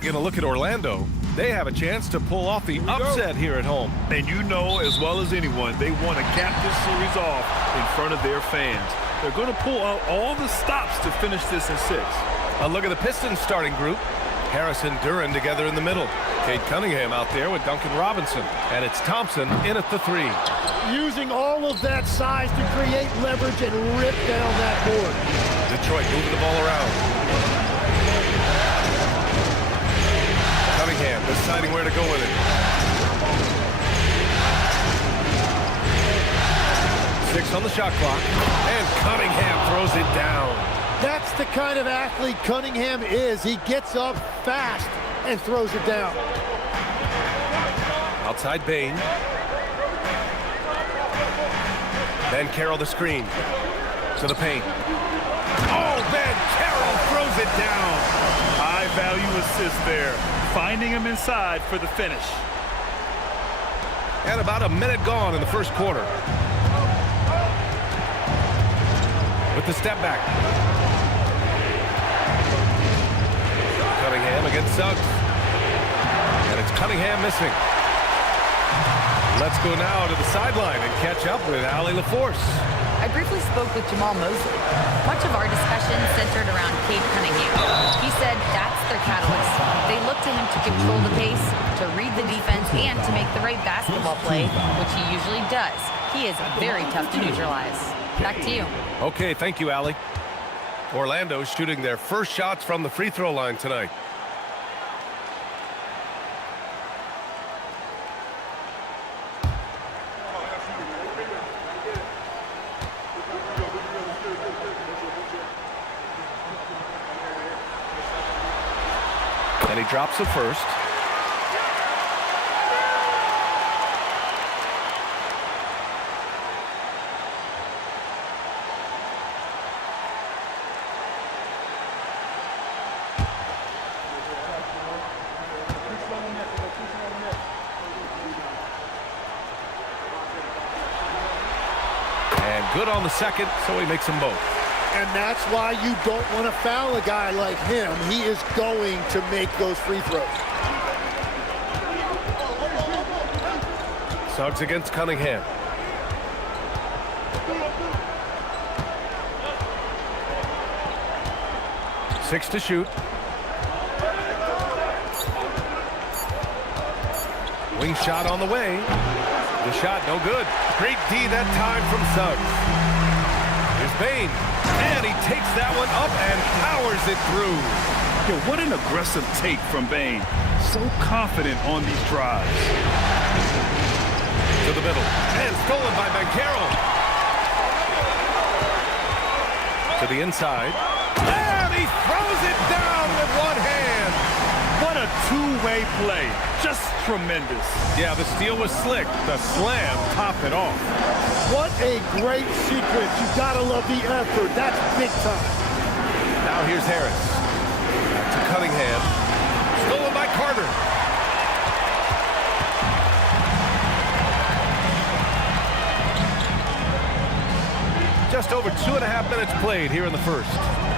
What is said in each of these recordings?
Gonna look at Orlando. They have a chance to pull off the upset here at home. And you know as well as anyone, they want to cap this series off in front of their fans. They're going to pull out all the stops to finish this in 6. A look at the Pistons starting group. Harris and Duran together in the middle. Cade Cunningham out there with Duncan Robinson. And it's Thompson in at the 3. Using all of that size to create leverage and rip down that board. Detroit moving the ball around. Cunningham deciding where to go with it. 6 on the shot clock. And Cunningham throws it down. That's the kind of athlete Cunningham is. He gets up fast and throws it down. Outside Bane. Ben Carroll the screen. To the paint. Oh, Ben Carroll throws it down. High value assist there. Finding him inside for the finish. And about a minute gone in the first quarter. With the step back. Cunningham against Suggs. And it's Cunningham missing. Let's go now to the sideline and catch up with Allie LaForce. I briefly spoke with Jamal Mosley. Much of our discussion centered around Cade Cunningham. He said that's their catalyst. They look to him to control the pace, to read the defense, and to make the right basketball play, which he usually does. He is very tough to neutralize. Back to you. Okay, thank you, Allie. Orlando shooting their first shots from the free throw line tonight. And he drops the first. And good on the second, so he makes them both. And that's why you don't want to foul a guy like him. He is going to make those free throws. Suggs against Cunningham. Six to shoot. Wing shot on the way. The shot no good. Great D that time from Suggs. Here's Bane. And he takes that one up and powers it through. Yo, what an aggressive take from Bane. So confident on these drives. To the middle. And stolen by Carroll. To the inside. And he throws it down with one hand. What a two-way play. Just tremendous. Yeah, the steal was slick. The slam topped it off. What a great sequence. You gotta love the effort. That's big time. Now here's Harris. Back to Cunningham. Stolen by Carter. Just over 2.5 minutes played here in the first.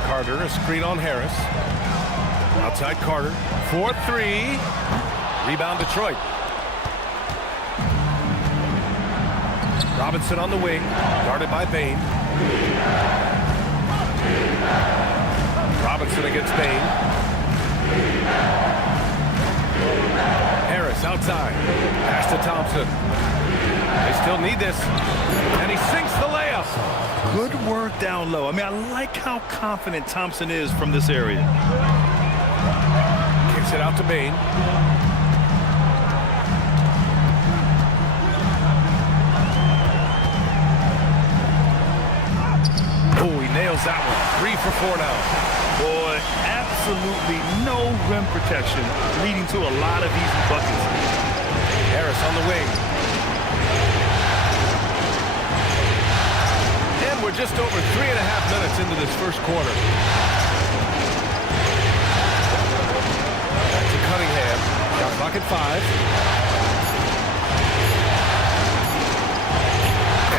Carter, a screen on Harris. Outside Carter. 4-3. Rebound Detroit. Robinson on the wing. Guarded by Bane. Robinson against Bane. Harris outside. Pass to Thompson. They still need this. And he sinks the layup. Good work down low. I mean, I like how confident Thompson is from this area. Kicks it out to Bane. Oh, he nails that one. 3 for 4 now. Boy, absolutely no rim protection, leading to a lot of easy buckets. Harris on the wing. And we're just over 3.5 minutes into this first quarter. Back to Cunningham. Shot clock at 5.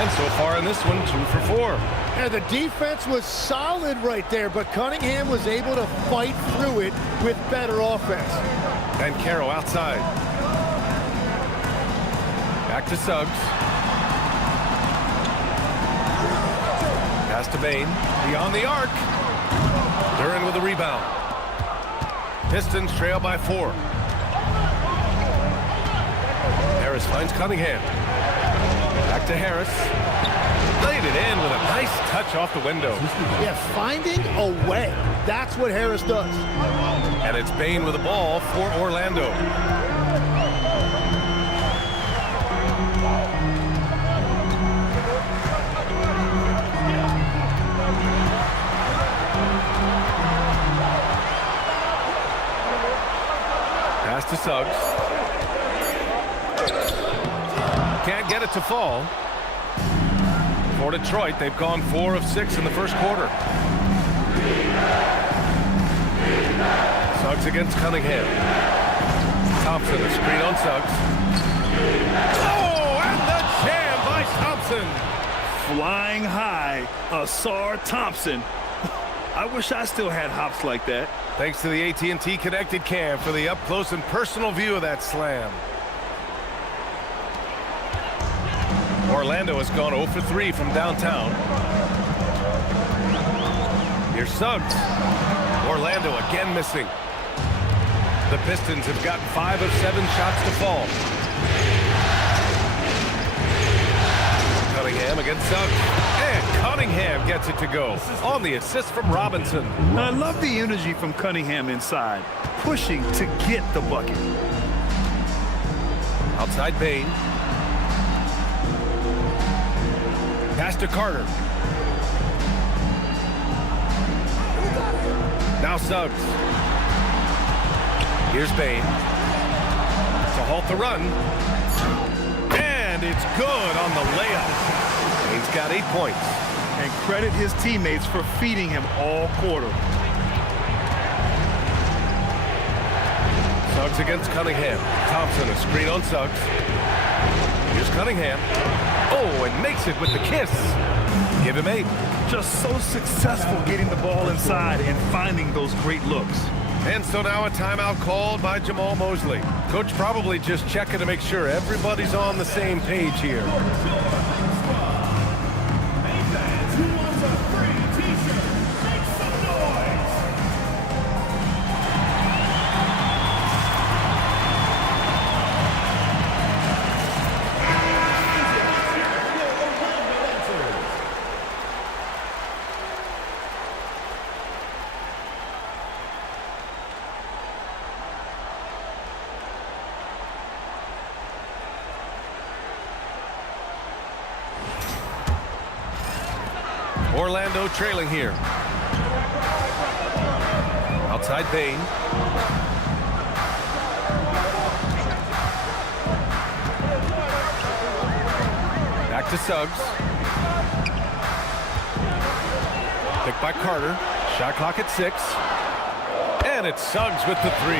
And so far in this one, 2 for 4. Yeah, the defense was solid right there, but Cunningham was able to fight through it with better offense. And Carroll outside. Back to Suggs. Pass to Bain. Beyond the arc. Duran with a rebound. Pistons trail by 4. Harris finds Cunningham. Back to Harris. Laid it in with a nice touch off the window. Yeah, finding a way. That's what Harris does. And it's Bain with the ball for Orlando. Pass to Suggs. Can't get it to fall. For Detroit, they've gone 4 of 6 in the first quarter. Suggs against Cunningham. Thompson, a screen on Suggs. Oh, and the jam by Thompson. Flying high, Asar Thompson. I wish I still had hops like that. Thanks to the AT&T Connected Cam for the up-close and personal view of that slam. Orlando has gone 0 for 3 from downtown. Here's Suggs. Orlando again missing. The Pistons have gotten 5 of 7 shots to fall. Cunningham against Suggs. And Cunningham gets it to go on the assist from Robinson. I love the energy from Cunningham inside, pushing to get the bucket. Outside Bain. Pass to Carter. Now Suggs. Here's Bain. To halt the run. And it's good on the layup. Bain's got 8 points. And credit his teammates for feeding him all quarter. Suggs against Cunningham. Thompson, a screen on Suggs. Here's Cunningham. Oh, and makes it with the kiss. Give him 8. Just so successful getting the ball inside and finding those great looks. And so now a timeout called by Jamal Mosley. Coach probably just checking to make sure everybody's on the same page here. Orlando trailing here. Outside Bain. Back to Suggs. Picked by Carter. Shot clock at 6. And it's Suggs with the 3.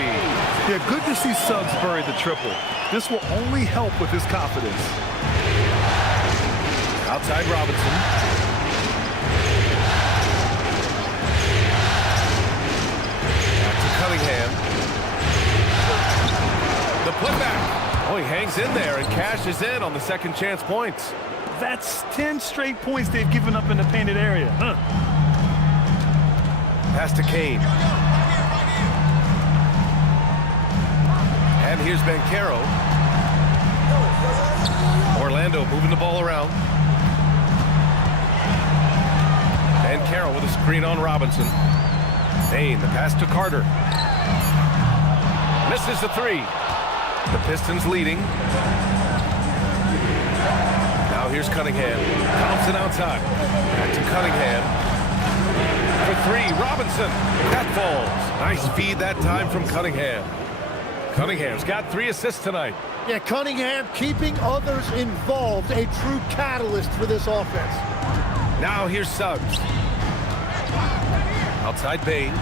Yeah, good to see Suggs bury the triple. This will only help with his confidence. Outside Robinson. Cunningham. The putback. Oh, he hangs in there and cashes in on the second chance points. That's 10 straight points they've given up in the painted area. Pass to Kane. And here's Banchero. Orlando moving the ball around. And Carroll with a screen on Robinson. Bain, the pass to Carter. Misses the 3. The Pistons leading. Now here's Cunningham. Thompson outside. Back to Cunningham. For 3, Robinson. That falls. Nice feed that time from Cunningham. Cunningham's got 3 assists tonight. Yeah, Cunningham keeping others involved, a true catalyst for this offense. Now here's Suggs. Outside Bain.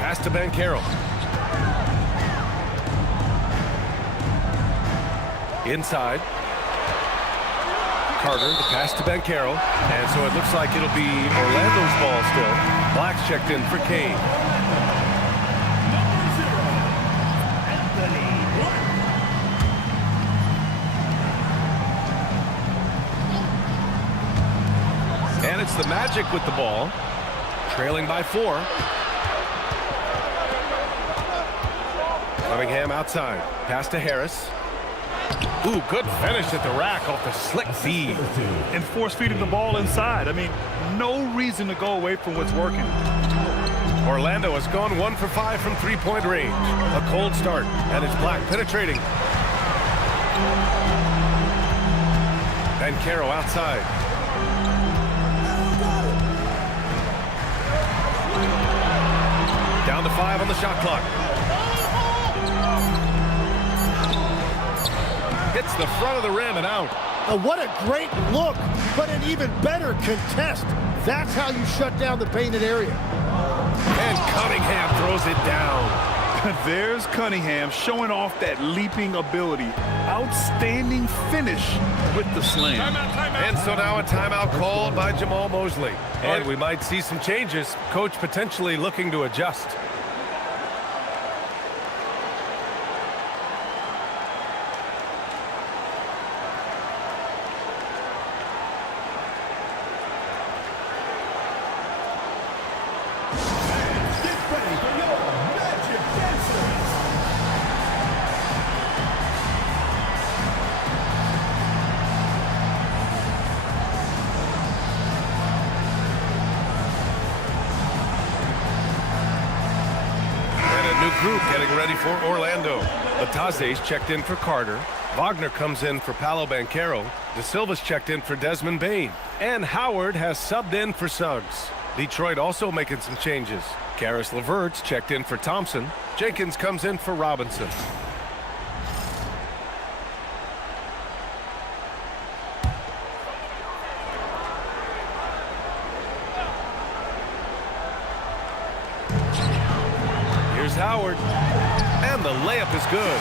Pass to Banchero. Inside. Carter, the pass to Banchero. And so it looks like it'll be Orlando's ball still. Black's checked in for Kane. And it's the Magic with the ball, trailing by 4. Cunningham outside. Pass to Harris. Ooh, good finish at the rack off the slick feed. And force feeding the ball inside. I mean, no reason to go away from what's working. Orlando has gone 1 for 5 from three-point range. A cold start, and it's Black penetrating. Banchero outside. Down to 5 on the shot clock. Hits the front of the rim and out. What a great look, but an even better contest. That's how you shut down the painted area. And Cunningham throws it down. There's Cunningham showing off that leaping ability. Outstanding finish with the slam. And so now a timeout called by Jamal Mosley. And we might see some changes. Coach potentially looking to adjust. Group getting ready for Orlando. Bataze's checked in for Carter. Wagner comes in for Paolo Banchero. De Silva's checked in for Desmond Bane. And Howard has subbed in for Suggs. Detroit also making some changes. Karis LeVert's checked in for Thompson. Jenkins comes in for Robinson. Here's Howard. And the layup is good.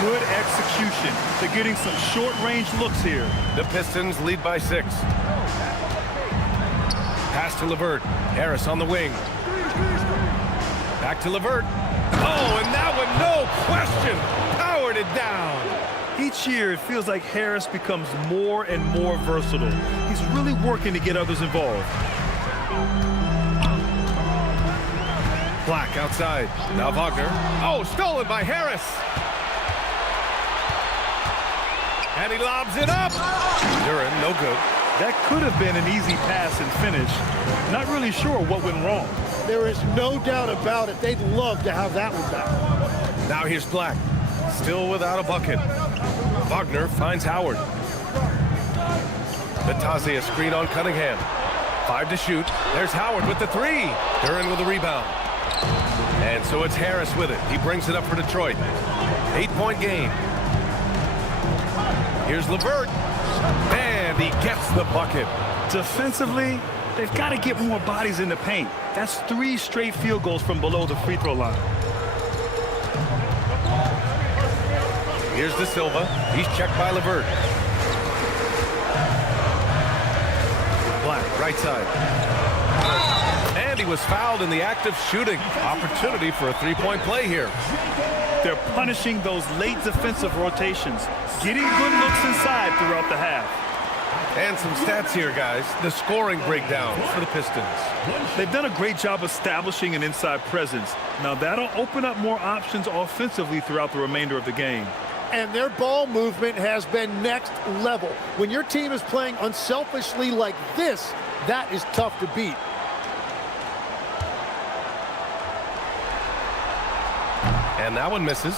Good execution. They're getting some short-range looks here. The Pistons lead by 6. Pass to LeVert. Harris on the wing. Back to LeVert. Oh, and that one, no question, powered it down. Each year, it feels like Harris becomes more and more versatile. He's really working to get others involved. Black outside. Now Wagner. Oh, stolen by Harris. And he lobs it up. Duran, no good. That could have been an easy pass and finish. Not really sure what went wrong. There is no doubt about it. They'd love to have that one back. Now here's Black. Still without a bucket. Wagner finds Howard. Bataze a screen on Cunningham. 5 to shoot. There's Howard with the 3. Duran with a rebound. And so it's Harris with it. He brings it up for Detroit. 8-point game. Here's LeVert. And he gets the bucket. Defensively, they've got to get more bodies in the paint. That's 3 straight field goals from below the free throw line. Here's De Silva. He's checked by LeVert. Black, right side. And he was fouled in the act of shooting. Opportunity for a 3-point play here. They're punishing those late defensive rotations, getting good looks inside throughout the half. And some stats here, guys. The scoring breakdown for the Pistons. They've done a great job establishing an inside presence. Now that'll open up more options offensively throughout the remainder of the game. And their ball movement has been next level. When your team is playing unselfishly like this, that is tough to beat. And that one misses.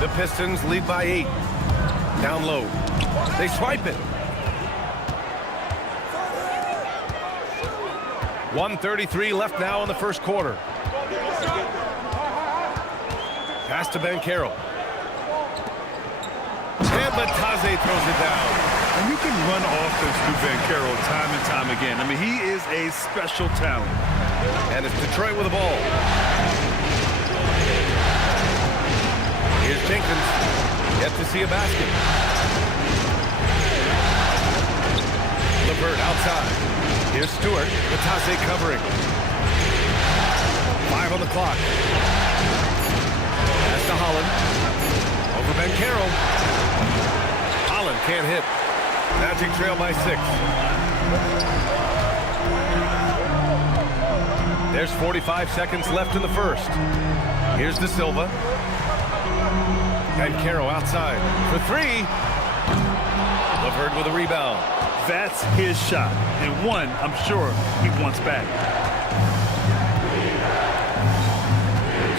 The Pistons lead by 8. Down low. They swipe it. 1:33 left now in the first quarter. Pass to Banchero. And Bataze throws it down. And you can run offense through Banchero time and time again. I mean, he is a special talent. And it's Detroit with the ball. Here's Jenkins. Yet to see a basket. LeVert outside. Here's Stewart. Matase covering. 5 on the clock. Pass to Holland. Over Banchero. Holland can't hit. Magic trail by 6. There's 45 seconds left in the first. Here's De Silva. Banchero outside for 3. LeVert with a rebound. That's his shot, and one I'm sure he wants back.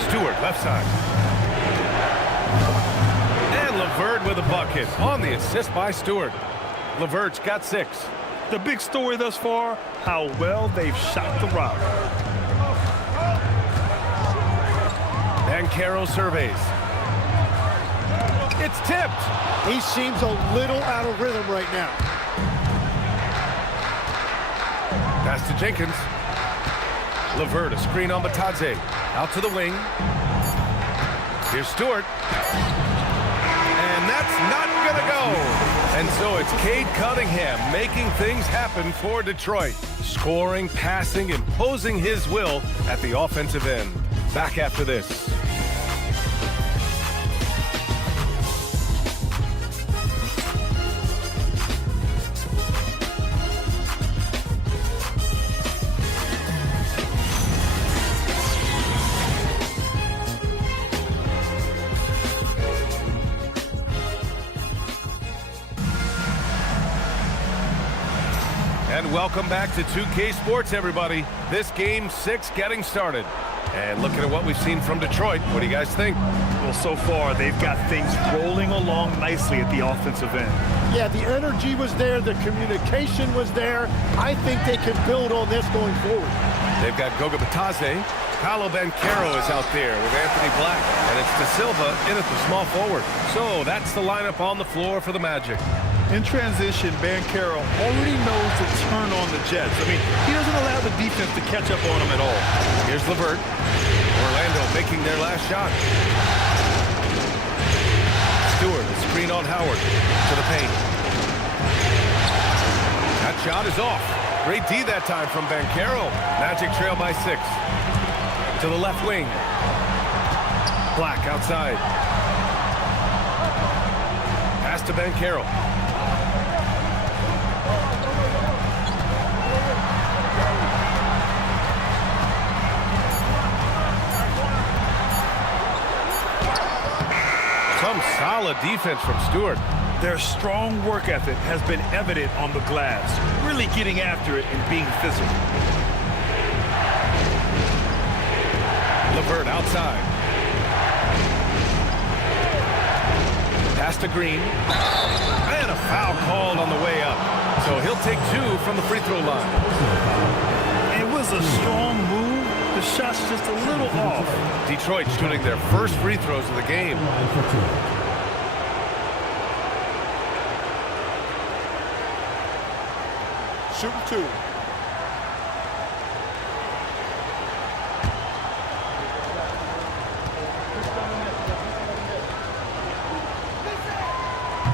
Stewart left side. And LeVert with a bucket on the assist by Stewart. LeVert's got 6. The big story thus far, how well they've shot the rock. Banchero surveys. It's tipped. He seems a little out of rhythm right now. Pass to Jenkins. LeVert, a screen on Matadze. Out to the wing. Here's Stewart. And that's not going to go. And so it's Cade Cunningham making things happen for Detroit. Scoring, passing, imposing his will at the offensive end. Back after this. And welcome back to 2K Sports, everybody. This game 6 getting started. And looking at what we've seen from Detroit, what do you guys think? Well, so far, they've got things rolling along nicely at the offensive end. Yeah, the energy was there. The communication was there. I think they can build on this going forward. They've got Goga Bitadze. Paolo Banchero is out there with Anthony Black. And it's De Silva in at the small forward. So that's the lineup on the floor for the Magic. In transition, Banchero already knows to turn on the Jets. I mean, he doesn't allow the defense to catch up on him at all. Here's LeVert. Orlando making their last shot. Stewart, a screen on Howard to the paint. That shot is off. Great D that time from Banchero. Magic trail by 6. To the left wing. Black outside. Pass to Banchero. Some solid defense from Stewart. Their strong work ethic has been evident on the glass, really getting after it and being physical. LeVert outside. Pass to Green. And a foul called on the way up. So he'll take 2 from the free throw line. It was a strong move. The shot's just a little off. Detroit shooting their first free throws of the game. Shooting 2.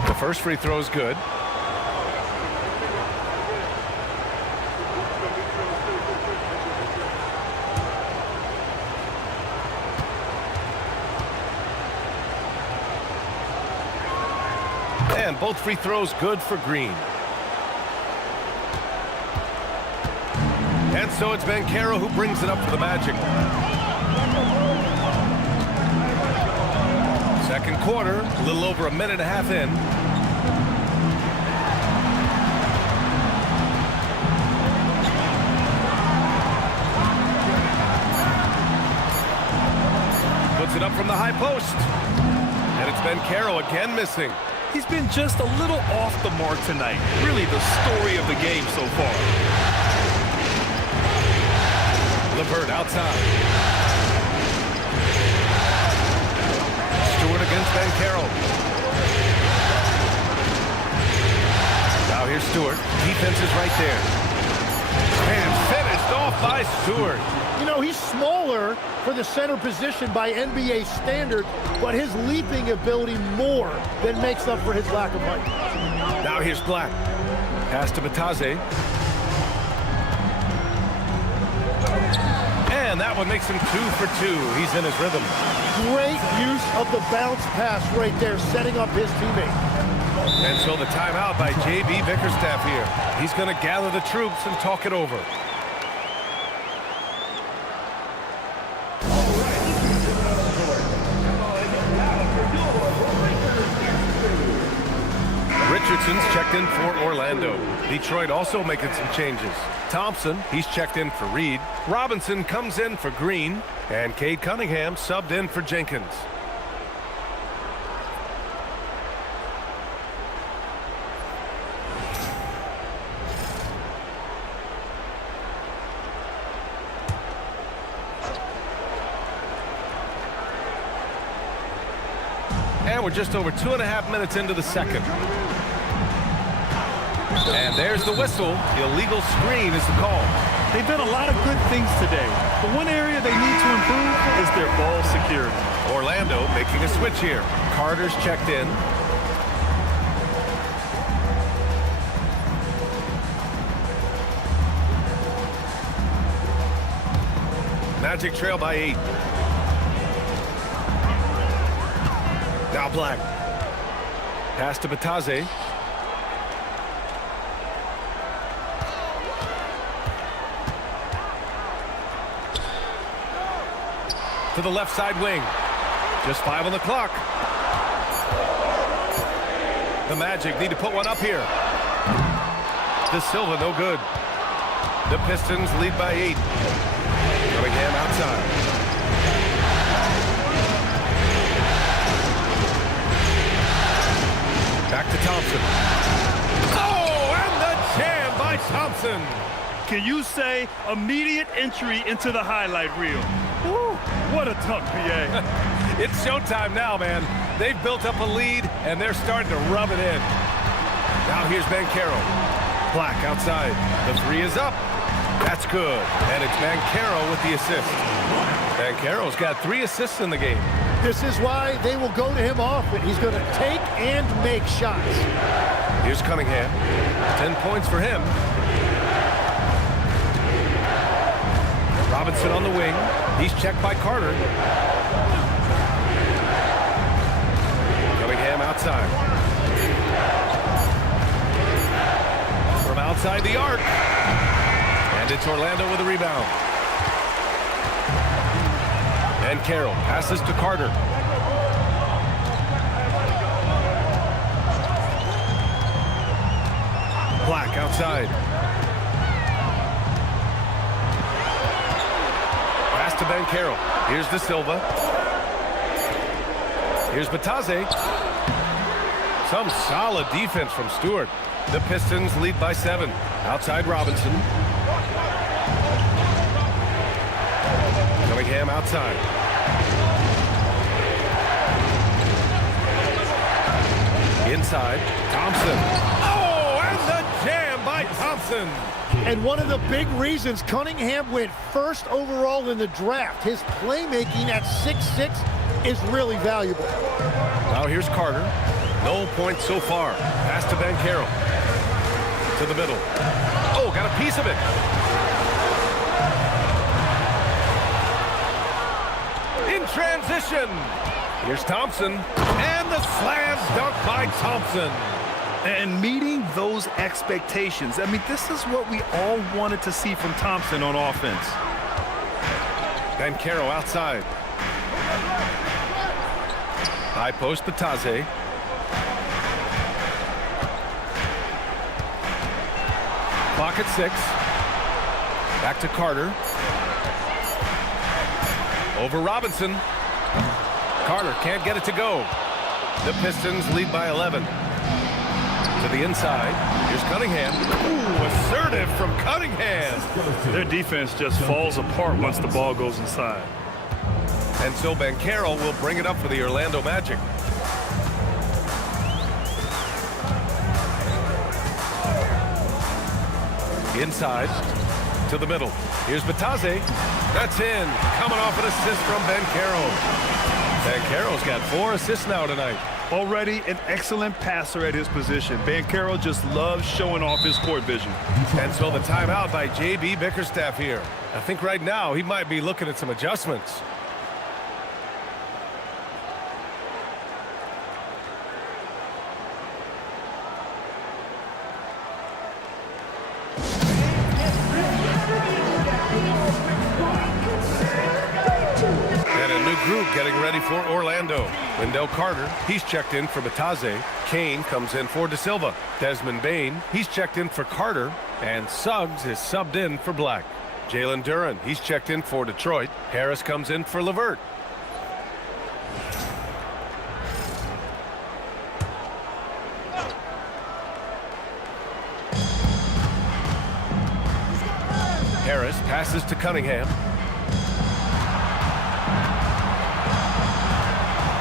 The first free throw is good. And both free throws good for Green. And so it's Banchero who brings it up for the Magic. Second quarter, a little over a minute and a half in. Puts it up from the high post. And it's Banchero again missing. He's been just a little off the mark tonight. Really the story of the game so far. LeVert outside. Stewart against Banchero. Now here's Stewart. Defense is right there. And finished off by Stewart. You know, he's smaller for the center position by NBA standard, but his leaping ability more than makes up for his lack of height. Now here's Black. Pass to Batase. And that one makes him 2 for 2. He's in his rhythm. Great use of the bounce pass right there, setting up his teammate. And so the timeout by J.B. Bickerstaff here. He's going to gather the troops and talk it over. Richardson's checked in for Orlando. Detroit also making some changes. Thompson, he's checked in for Reed. Robinson comes in for Green. And Cade Cunningham subbed in for Jenkins. And we're just over 2.5 minutes into the second. And there's the whistle. The illegal screen is the call. They've done a lot of good things today, but one area they need to improve is their ball security. Orlando making a switch here. Carter's checked in. Magic trail by 8. Now Black. Pass to Batase. To the left side wing. Just 5 on the clock. The Magic need to put one up here. De Silva, no good. The Pistons lead by 8. Cunningham outside. Back to Thompson. Oh, and the jam by Thompson. Can you say immediate entry into the highlight reel? Woo, what a dunk, PA. It's showtime now, man. They've built up a lead, and they're starting to rub it in. Now here's Banchero. Black outside. The 3 is up. That's good. And it's Banchero with the assist. Banchero's got 3 assists in the game. This is why they will go to him often. He's going to take and make shots. Here's Cunningham. 10 points for him. Robinson on the wing. He's checked by Carter. Cunningham outside. From outside the arc. And it's Orlando with a rebound. And Carroll passes to Carter. Black outside. Pass to Banchero. Here's De Silva. Here's Batase. Some solid defense from Stewart. The Pistons lead by 7. Outside Robinson. Cunningham outside. Inside, Thompson. Oh, and the jam by Thompson. And one of the big reasons Cunningham went first overall in the draft, his playmaking at 6'6" is really valuable. Now here's Carter. No points so far. Pass to Banchero. To the middle. Oh, got a piece of it. In transition. Here's Thompson. And the slam dunk by Thompson. And meeting those expectations. I mean, this is what we all wanted to see from Thompson on offense. Banchero outside. High post Batase. Clock at 6. Back to Carter. Over Robinson. Carter can't get it to go. The Pistons lead by 11. To the inside. Here's Cunningham. Ooh, assertive from Cunningham. Their defense just falls apart once the ball goes inside. And so Banchero will bring it up for the Orlando Magic. Inside to the middle. Here's Batase. That's in. Coming off an assist from Banchero. Banchero's got 4 assists now tonight. Already an excellent passer at his position. Banchero just loves showing off his court vision. And so the timeout by J.B. Bickerstaff here. I think right now he might be looking at some adjustments. Group getting ready for Orlando. Wendell Carter, he's checked in for Batase. Kane comes in for De Silva. Desmond Bane, he's checked in for Carter. And Suggs is subbed in for Black. Jalen Duren, he's checked in for Detroit. Harris comes in for LeVert. Harris passes to Cunningham.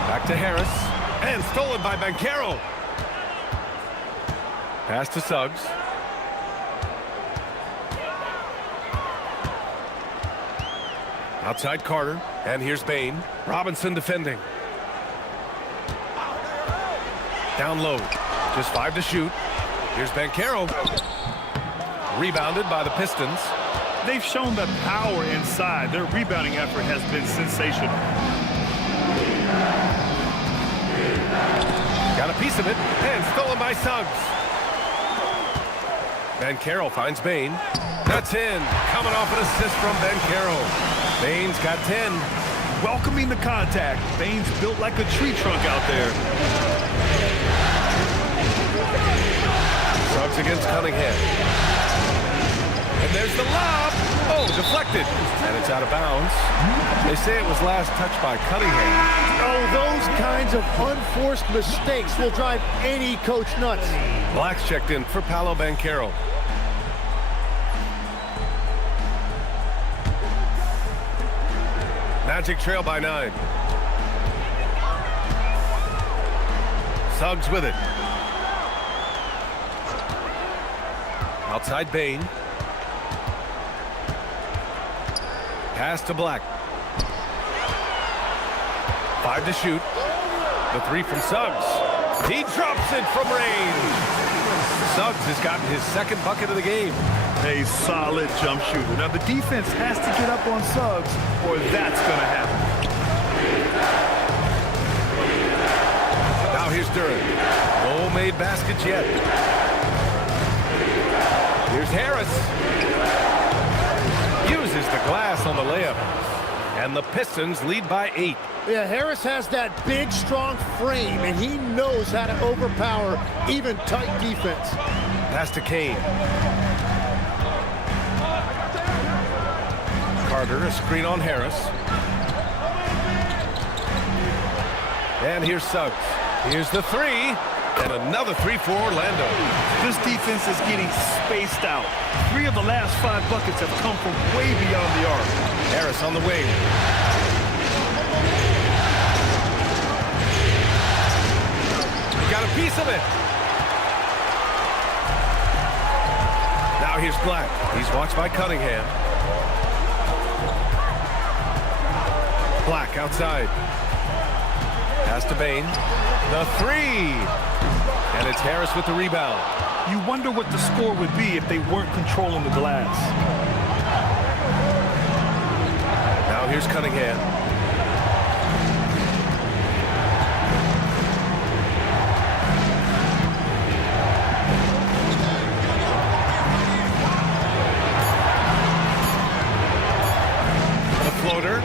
Back to Harris, and stolen by Banchero. Pass to Suggs. Outside Carter, and here's Bane. Robinson defending. Down low, just 5 to shoot. Here's Banchero. Rebounded by the Pistons. They've shown the power inside. Their rebounding effort has been sensational. Got a piece of it, and stolen by Suggs. Banchero finds Bane. That's in. Coming off an assist from Banchero. Bane's got 10. Welcoming the contact. Bane's built like a tree trunk out there. Suggs against Cunningham. And there's the lob. Oh, deflected. And it's out of bounds. They say it was last touched by Cunningham. Oh, those kinds of unforced mistakes will drive any coach nuts. Black's checked in for Paolo Banchero. Magic trail by 9. Suggs with it. Outside Bane. Pass to Black. 5 to shoot. The 3 from Suggs. He drops it from range. Suggs has gotten his second bucket of the game. A solid jump shooter. Now the defense has to get up on Suggs or that's going to happen. Now here's Duren. No made baskets yet. Here's Harris. Uses the glass on the layup. And the Pistons lead by 8. Yeah, Harris has that big, strong frame, and he knows how to overpower even tight defense. Pass to Kane. Carter, a screen on Harris. And here's Suggs. Here's the 3. And another 3 for Orlando. This defense is getting spaced out. 3 of the last 5 buckets have come from way beyond the arc. Harris on the wing. Got a piece of it. Now here's Black. He's watched by Cunningham. Black outside. Pass to Bane. The 3. And it's Harris with the rebound. You wonder what the score would be if they weren't controlling the glass. Now here's Cunningham. The floater.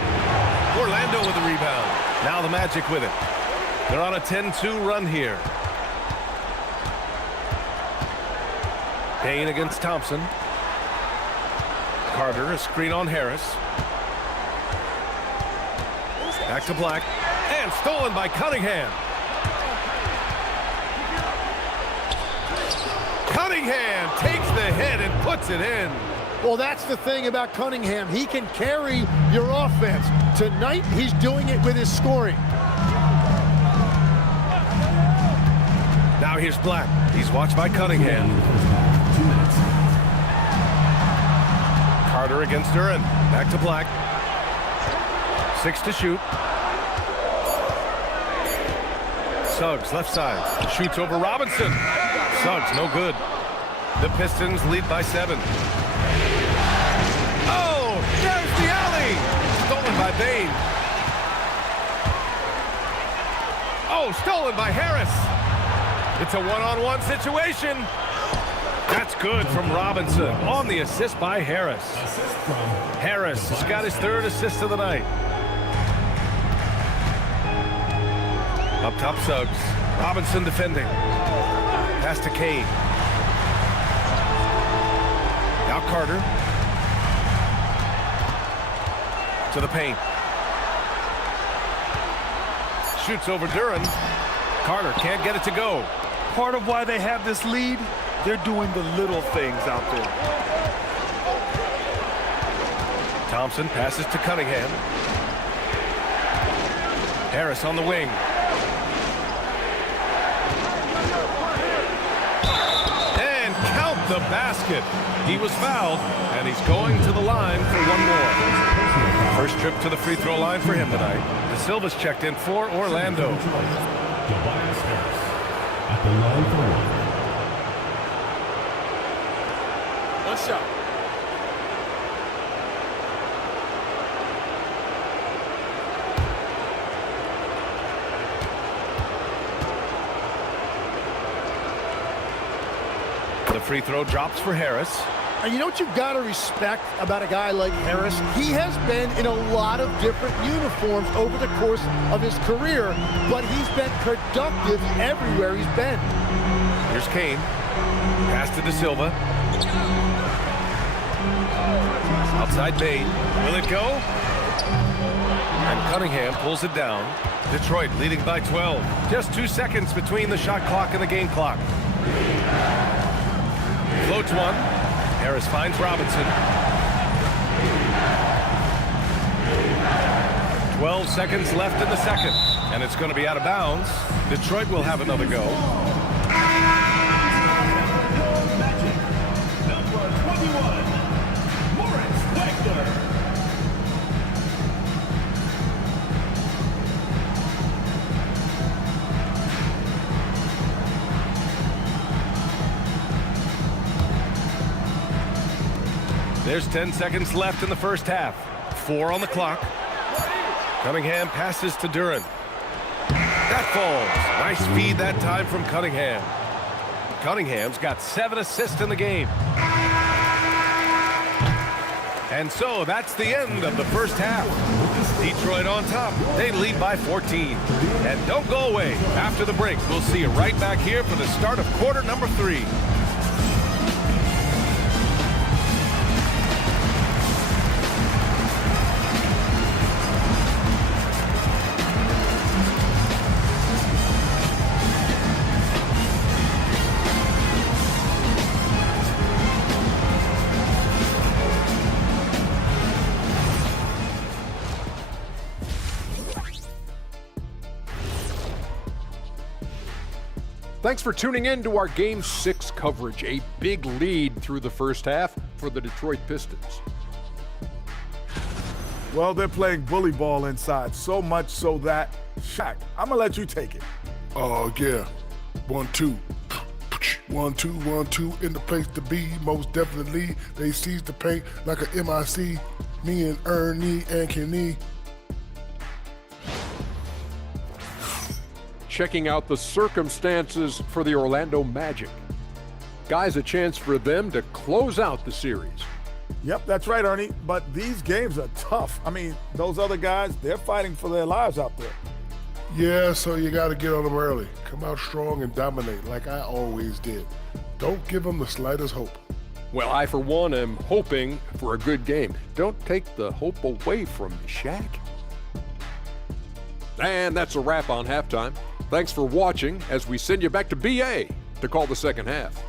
Orlando with the rebound. Now the Magic with it. They're on a 10-2 run here. Kane against Thompson. Carter, a screen on Harris. Back to Black. And stolen by Cunningham. Cunningham takes the hit and puts it in. Well, that's the thing about Cunningham. He can carry your offense. Tonight, he's doing it with his scoring. Now here's Black. He's watched by Cunningham. Carter against Duren. Back to Black. 6 to shoot. Suggs, left side. Shoots over Robinson. Suggs, no good. The Pistons lead by 7. Oh, there's the alley. Stolen by Bain. Oh, stolen by Harris. It's a one-on-one situation. That's good from Robinson on the assist by Harris. Harris has got his 3rd assist of the night. Up top, Suggs. Robinson defending. Pass to Cade. Now Carter. To the paint. Shoots over Duran. Carter can't get it to go. Part of why they have this lead, they're doing the little things out there. Thompson passes to Cunningham. Harris on the wing. And count the basket. He was fouled, and he's going to the line for one more. First trip to the free throw line for him tonight. De Silva's checked in for Orlando. Tobias Harris at the line for one. One shot. The free throw drops for Harris. And you know what you've got to respect about a guy like Harris? He has been in a lot of different uniforms over the course of his career, but he's been productive everywhere he's been. Here's Kane. Pass to De Silva. Outside Bain. Will it go? And Cunningham pulls it down. Detroit leading by 12. Just 2 seconds between the shot clock and the game clock. Floats one. Harris finds Robinson. 12 seconds left in the second. And it's going to be out of bounds. Detroit will have another go. There's 10 seconds left in the first half. 4 on the clock. Cunningham passes to Duran. That falls. Nice feed that time from Cunningham. Cunningham's got 7 assists in the game. And so that's the end of the first half. Detroit on top. They lead by 14. And don't go away. After the break, we'll see you right back here for the start of quarter number 3. Thanks for tuning in to our Game 6 coverage. A big lead through the first half for the Detroit Pistons. Well, they're playing bully ball inside, so much so that, Shaq, I'm going to let you take it. Oh, yeah. 1-2. 1-2, 1-2 in the place to be. Most definitely, they seize the paint like a MIC. Me and Ernie and Kenny. Checking out the circumstances for the Orlando Magic. Guys, a chance for them to close out the series. Yep, that's right, Ernie. But these games are tough. I mean, those other guys, they're fighting for their lives out there. Yeah, so you got to get on them early. Come out strong and dominate like I always did. Don't give them the slightest hope. Well, I, for one, am hoping for a good game. Don't take the hope away from me, Shaq. And that's a wrap on halftime. Thanks for watching as we send you back to BA to call the second half.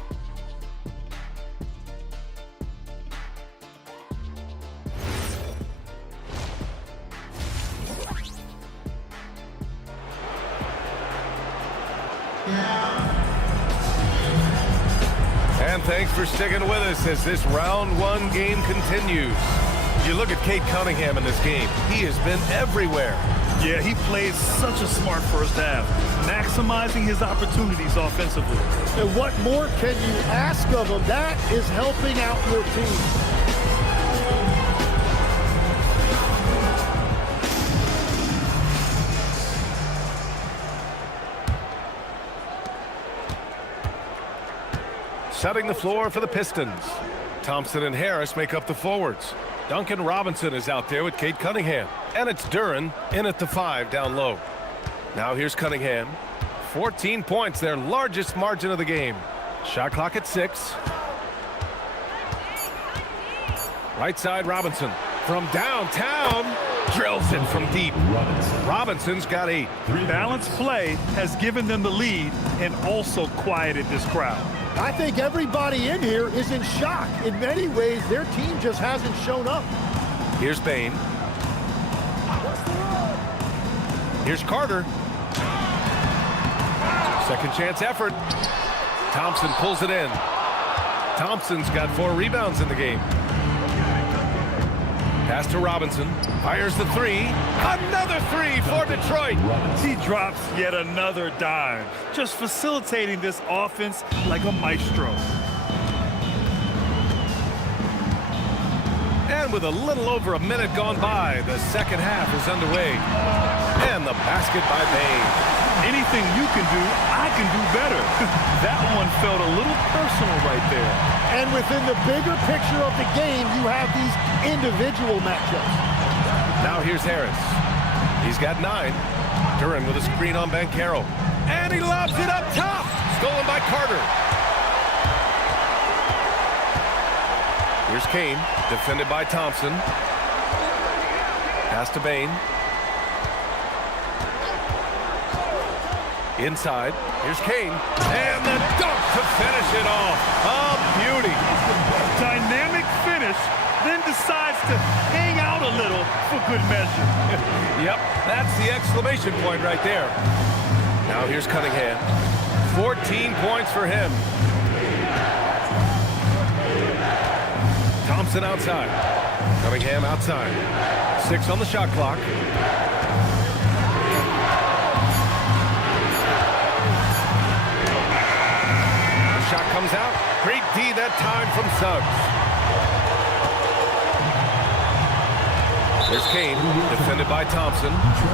And thanks for sticking with us as this round 1 game continues. You look at Cade Cunningham in this game. He has been everywhere. Yeah, he played such a smart first half, maximizing his opportunities offensively. And what more can you ask of him? That is helping out your team. Setting the floor for the Pistons. Thompson and Harris make up the forwards. Duncan Robinson is out there with Cade Cunningham. And it's Duren in at the 5 down low. Now here's Cunningham. 14 points, their largest margin of the game. Shot clock at 6. Right side Robinson. From downtown, drills it from deep. Robinson's got 8. Balanced play has given them the lead and also quieted this crowd. I think everybody in here is in shock. In many ways, their team just hasn't shown up. Here's Bain. Here's Carter. Second chance effort. Thompson pulls it in. Thompson's got 4 rebounds in the game. Pass to Robinson. Fires the 3. Another 3 for Detroit. He drops yet another dime, just facilitating this offense like a maestro. And with a little over a minute gone by, the second half is underway. And the basket by Bain. Anything you can do, I can do better. That one felt a little personal right there. And within the bigger picture of the game, you have these individual matchups. Now here's Harris. He's got 9. Duren with a screen on Banchero. And he lobs it up top. Stolen by Carter. Here's Kane, defended by Thompson. Pass to Bain. Inside, here's Kane. And the dunk to finish it off. A beauty. Dynamic finish, then decides to hang out a little for good measure. Yep, that's the exclamation point right there. Now here's Cunningham. 14 points for him. Thompson outside. Cunningham outside. 6 on the shot clock. The shot comes out. Great D that time from Suggs. There's Kane, defended by Thompson,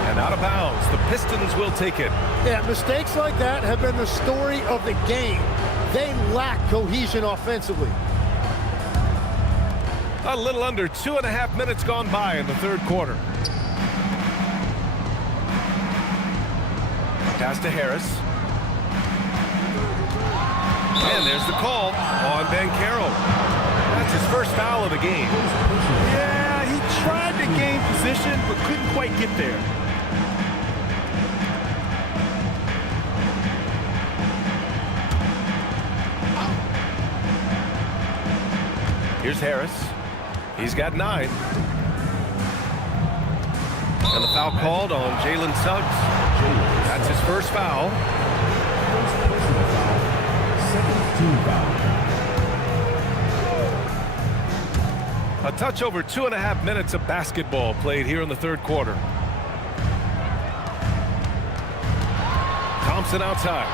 and out of bounds. The Pistons will take it. Yeah, mistakes like that have been the story of the game. They lack cohesion offensively. A little under 2.5 minutes gone by in the third quarter. Pass to Harris. And there's the call on Banchero. That's his first foul of the game. Yeah, he tried to gain position, but couldn't quite get there. Here's Harris. He's got 9. And the foul called on Jalen Suggs. That's his first foul. A touch over 2.5 minutes of basketball played here in the third quarter. Thompson outside.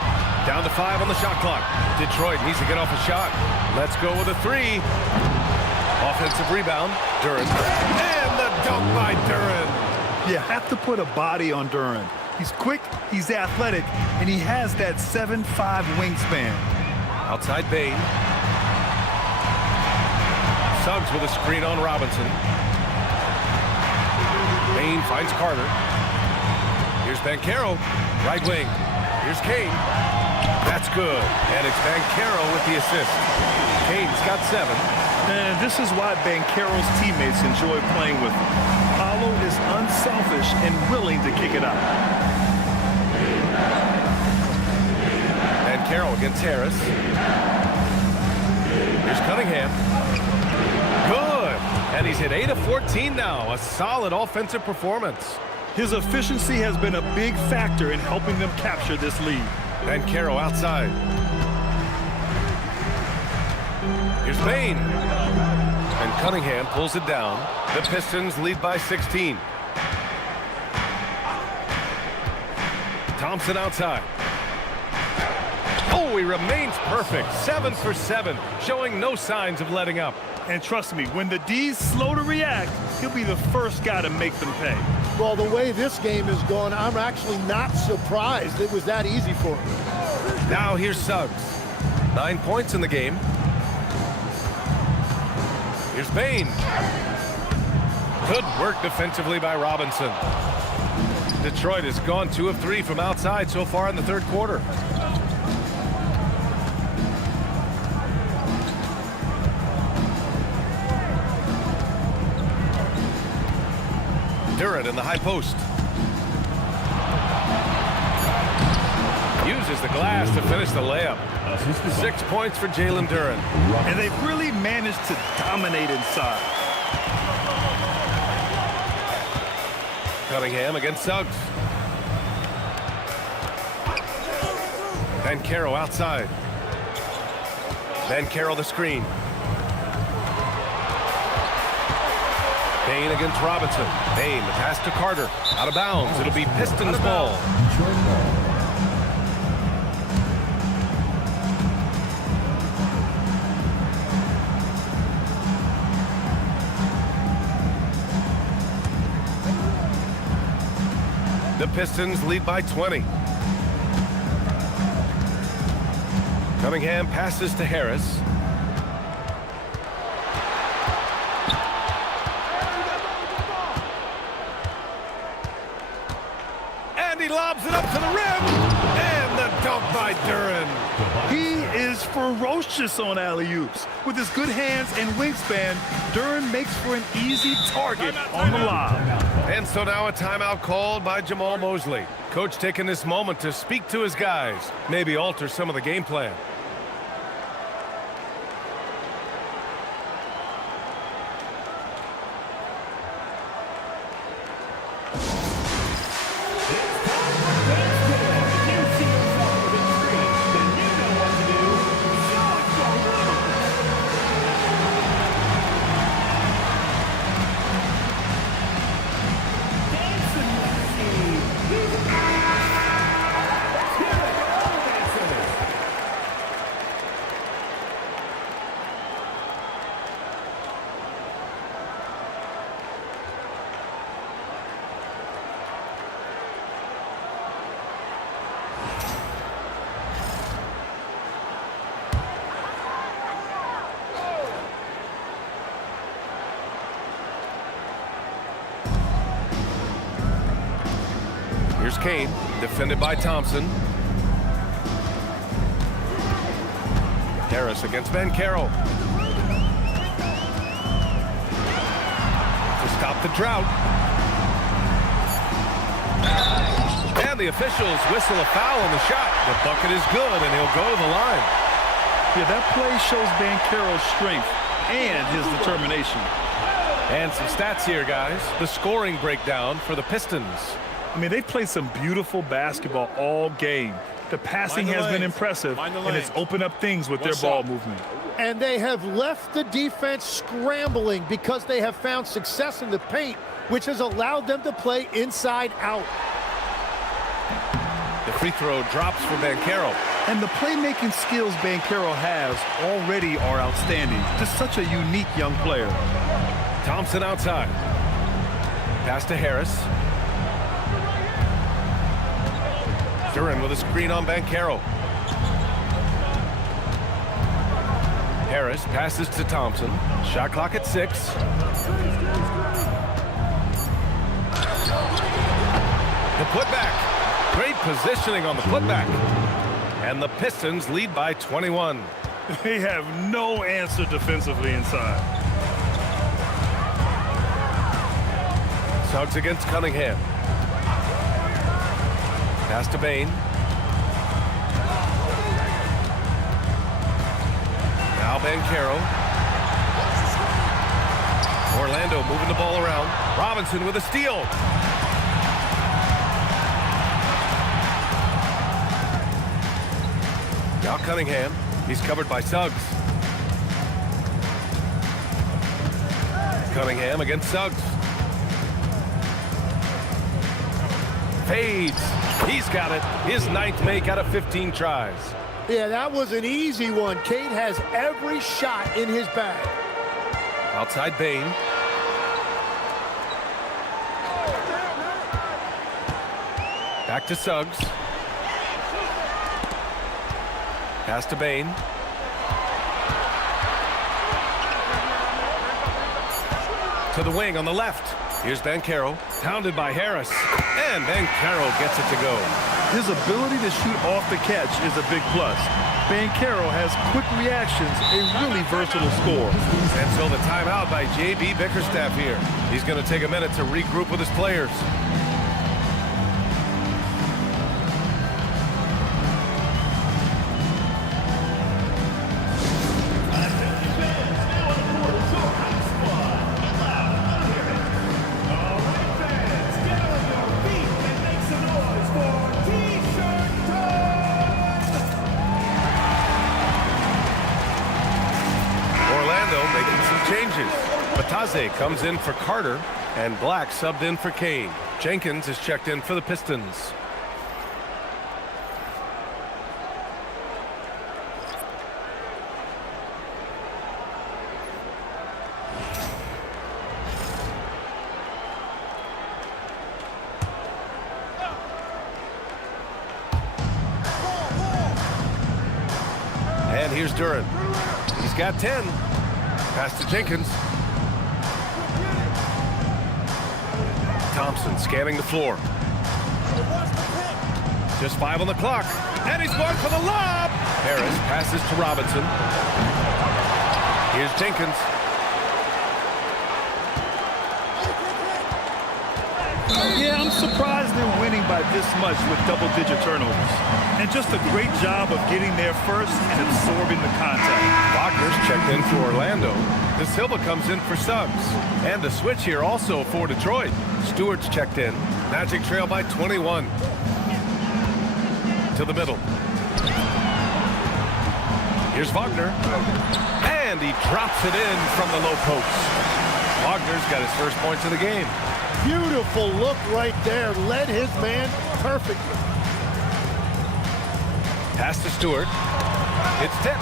Down to 5 on the shot clock. Detroit needs to get off a shot. Let's go with a 3. Offensive rebound. Duren. And the dunk by Duren. You have to put a body on Duren. He's quick, he's athletic, and he has that 7'5" wingspan. Outside Bain. Suggs with a screen on Robinson. Bain finds Carter. Here's Banchero. Right wing. Here's Kane. That's good. And it's Banchero with the assist. Kane's got 7. And this is why Banchero's teammates enjoy playing with him. Paulo is unselfish and willing to kick it out. Banchero against Harris. Here's Cunningham. Good. And he's hit 8 of 14 now. A solid offensive performance. His efficiency has been a big factor in helping them capture this lead. Banchero outside. Here's Bain. And Cunningham pulls it down. The Pistons lead by 16. Thompson outside. Oh, he remains perfect. 7 for 7, showing no signs of letting up. And trust me, when the D's slow to react, he'll be the first guy to make them pay. Well, the way this game is going, I'm actually not surprised it was that easy for him. Now here's Suggs. 9 points in the game. Here's Bain. Good work defensively by Robinson. Detroit has gone 2 of 3 from outside so far in the third quarter. Duren in the high post. Uses the glass to finish the layup. 6 points for Jalen Duren. And they've really managed to dominate inside. Cunningham against Suggs. Banchero outside. Banchero the screen. Bain against Robinson. Bain, the pass to Carter. Out of bounds. It'll be Pistons ball. The Pistons lead by 20. Cunningham passes to Harris. And he lobs it up to the rim. And the dunk by Duren. He is ferocious on alley-oops. With his good hands and wingspan, Duren makes for an easy target on the lob. And so now a timeout called by Jamal Mosley. Coach taking this moment to speak to his guys, maybe alter some of the game plan. Here's Kane, defended by Thompson. Harris against Banchero. To stop the drought. And the officials whistle a foul on the shot. The bucket is good, and he'll go to the line. Yeah, that play shows Banchero's strength and his determination. And some stats here, guys. The scoring breakdown for the Pistons. I mean, they've played some beautiful basketball all game. The passing has been impressive, and it's opened up things with their ball movement. And they have left the defense scrambling because they have found success in the paint, which has allowed them to play inside out. The free throw drops for Banchero. And the playmaking skills Banchero has already are outstanding. Just such a unique young player. Thompson outside. Pass to Harris. Duren with a screen on Banchero. Harris passes to Thompson. Shot clock at 6. The putback. Great positioning on the putback. And the Pistons lead by 21. They have no answer defensively inside. Suggs against Cunningham. Pass to Bain. Now Banchero. Orlando moving the ball around. Robinson with a steal. Now Cunningham. He's covered by Suggs. Cunningham against Suggs. Fades. He's got it. His 9th make out of 15 tries. Yeah, that was an easy one. Cade has every shot in his bag. Outside Bain. Back to Suggs. Pass to Bain. To the wing on the left. Here's Banchero. Pounded by Harris. And Banchero gets it to go. His ability to shoot off the catch is a big plus. Banchero has quick reactions, a really versatile scorer. And so the timeout by J.B. Bickerstaff here. He's going to take a minute to regroup with his players. Bataze comes in for Carter, and Black subbed in for Kane. Jenkins is checked in for the Pistons. And here's Duran. He's got 10. Pass to Jenkins. Thompson scanning the floor. Just 5 on the clock. And he's going for the lob. Harris passes to Robinson. Here's Jenkins. Yeah, I'm surprised they're winning by this much with double-digit turnovers. And just a great job of getting there first and absorbing the contact. Wagner's checked in for Orlando. De Silva comes in for Suggs. And the switch here also for Detroit. Stewart's checked in. Magic trail by 21. To the middle. Here's Wagner. And he drops it in from the low post. Wagner's got his first points of the game. Beautiful look right there. Led his man perfectly. Pass to Stewart. It's tipped.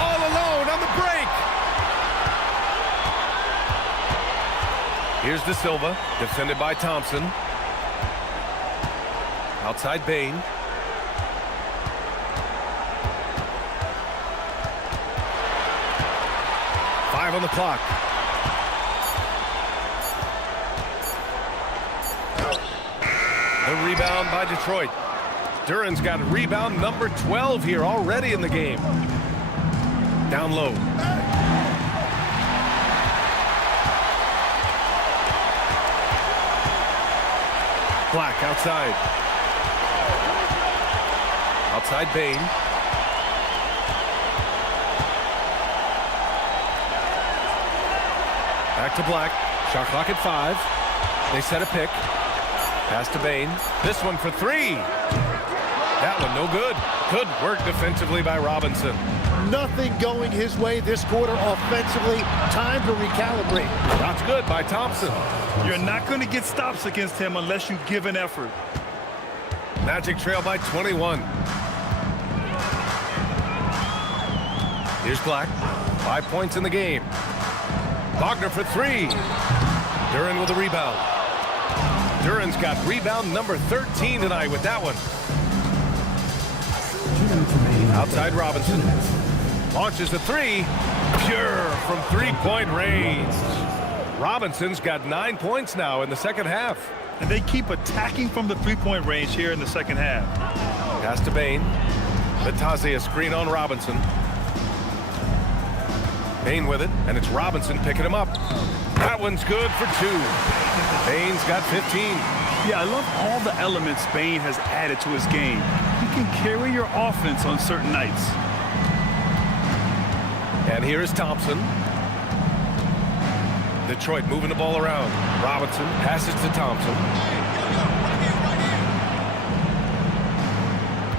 All alone on the break. Here's De Silva, defended by Thompson. Outside Bain. Five on the clock. The rebound by Detroit. Duran's got rebound number 12 here already in the game. Down low. Black outside. Outside Bain. Back to Black. Shot clock at 5. They set a pick. Pass to Bain. This one for 3. That one no good. Good work defensively by Robinson. Nothing going his way this quarter offensively. Time to recalibrate. That's good by Thompson. You're not going to get stops against him unless you give an effort. Magic trail by 21. Here's Black. 5 points in the game. Wagner for 3. Duran with a rebound. Duran's got rebound number 13 tonight with that one. Outside Robinson. Launches the 3. Pure from three-point range. Robinson's got 9 points now in the second half. And they keep attacking from the three-point range here in the second half. Pass to Bain. Bataze a screen on Robinson. Bain with it, and it's Robinson picking him up. That one's good for 2. Bain's got 15. Yeah, I love all the elements Bain has added to his game. He can carry your offense on certain nights. And here is Thompson. Detroit moving the ball around. Robinson passes to Thompson.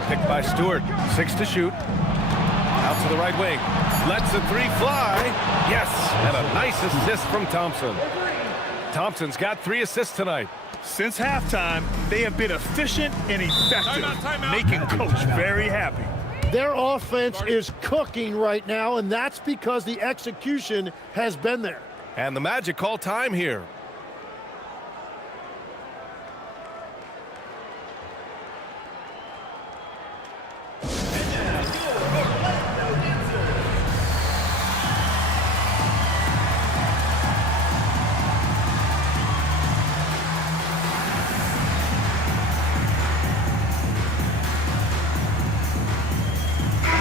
Picked by Stewart. 6 to shoot. Out to the right wing. Lets the 3 fly. Yes, and a nice assist from Thompson. Thompson's got 3 assists tonight. Since halftime, they have been efficient and effective, Timeout. making Coach very happy. Their offense is cooking right now, and that's because the execution has been there. And the Magic call time here.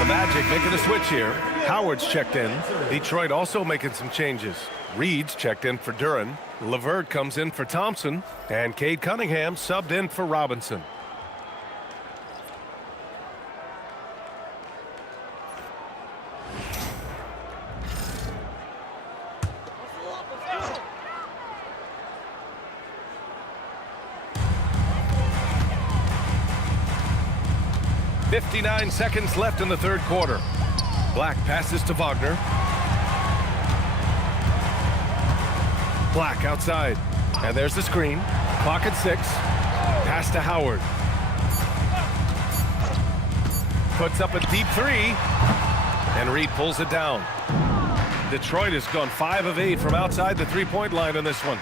Magic making a switch here. Howard's checked in. Detroit also making some changes. Reed's checked in for Duren. LeVert comes in for Thompson. And Cade Cunningham subbed in for Robinson. .59 seconds left in the third quarter. Black passes to Wagner. Black outside. And there's the screen. Clock at 6. Pass to Howard. Puts up a deep 3. And Reed pulls it down. Detroit has gone 5 of 8 from outside the three-point line in this one.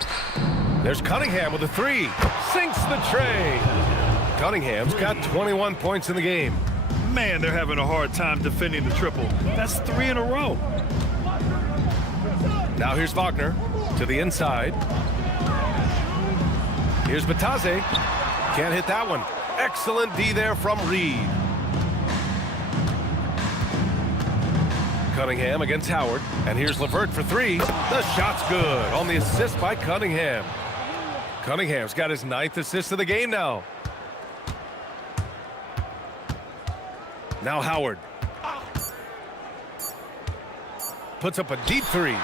There's Cunningham with a 3. Sinks the tray. Cunningham's got 21 points in the game. Man, they're having a hard time defending the triple. That's 3 in a row. Now here's Wagner to the inside. Here's Batase. Can't hit that one. Excellent D there from Reed. Cunningham against Howard. And here's LeVert for 3. The shot's good on the assist by Cunningham. Cunningham's got his 9th assist of the game now. Now Howard. Puts up a deep 3.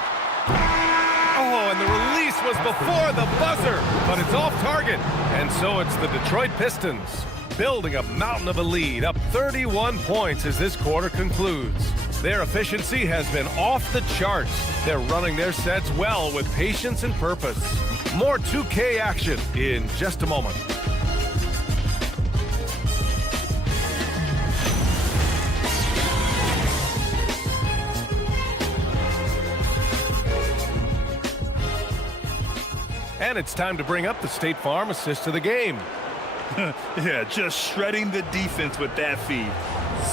Oh, and the release was before the buzzer, but it's off target. And so it's the Detroit Pistons building a mountain of a lead, up 31 points as this quarter concludes. Their efficiency has been off the charts. They're running their sets well with patience and purpose. More 2K action in just a moment. And it's time to bring up the State Farm assist of the game. Yeah, just shredding the defense with that feed.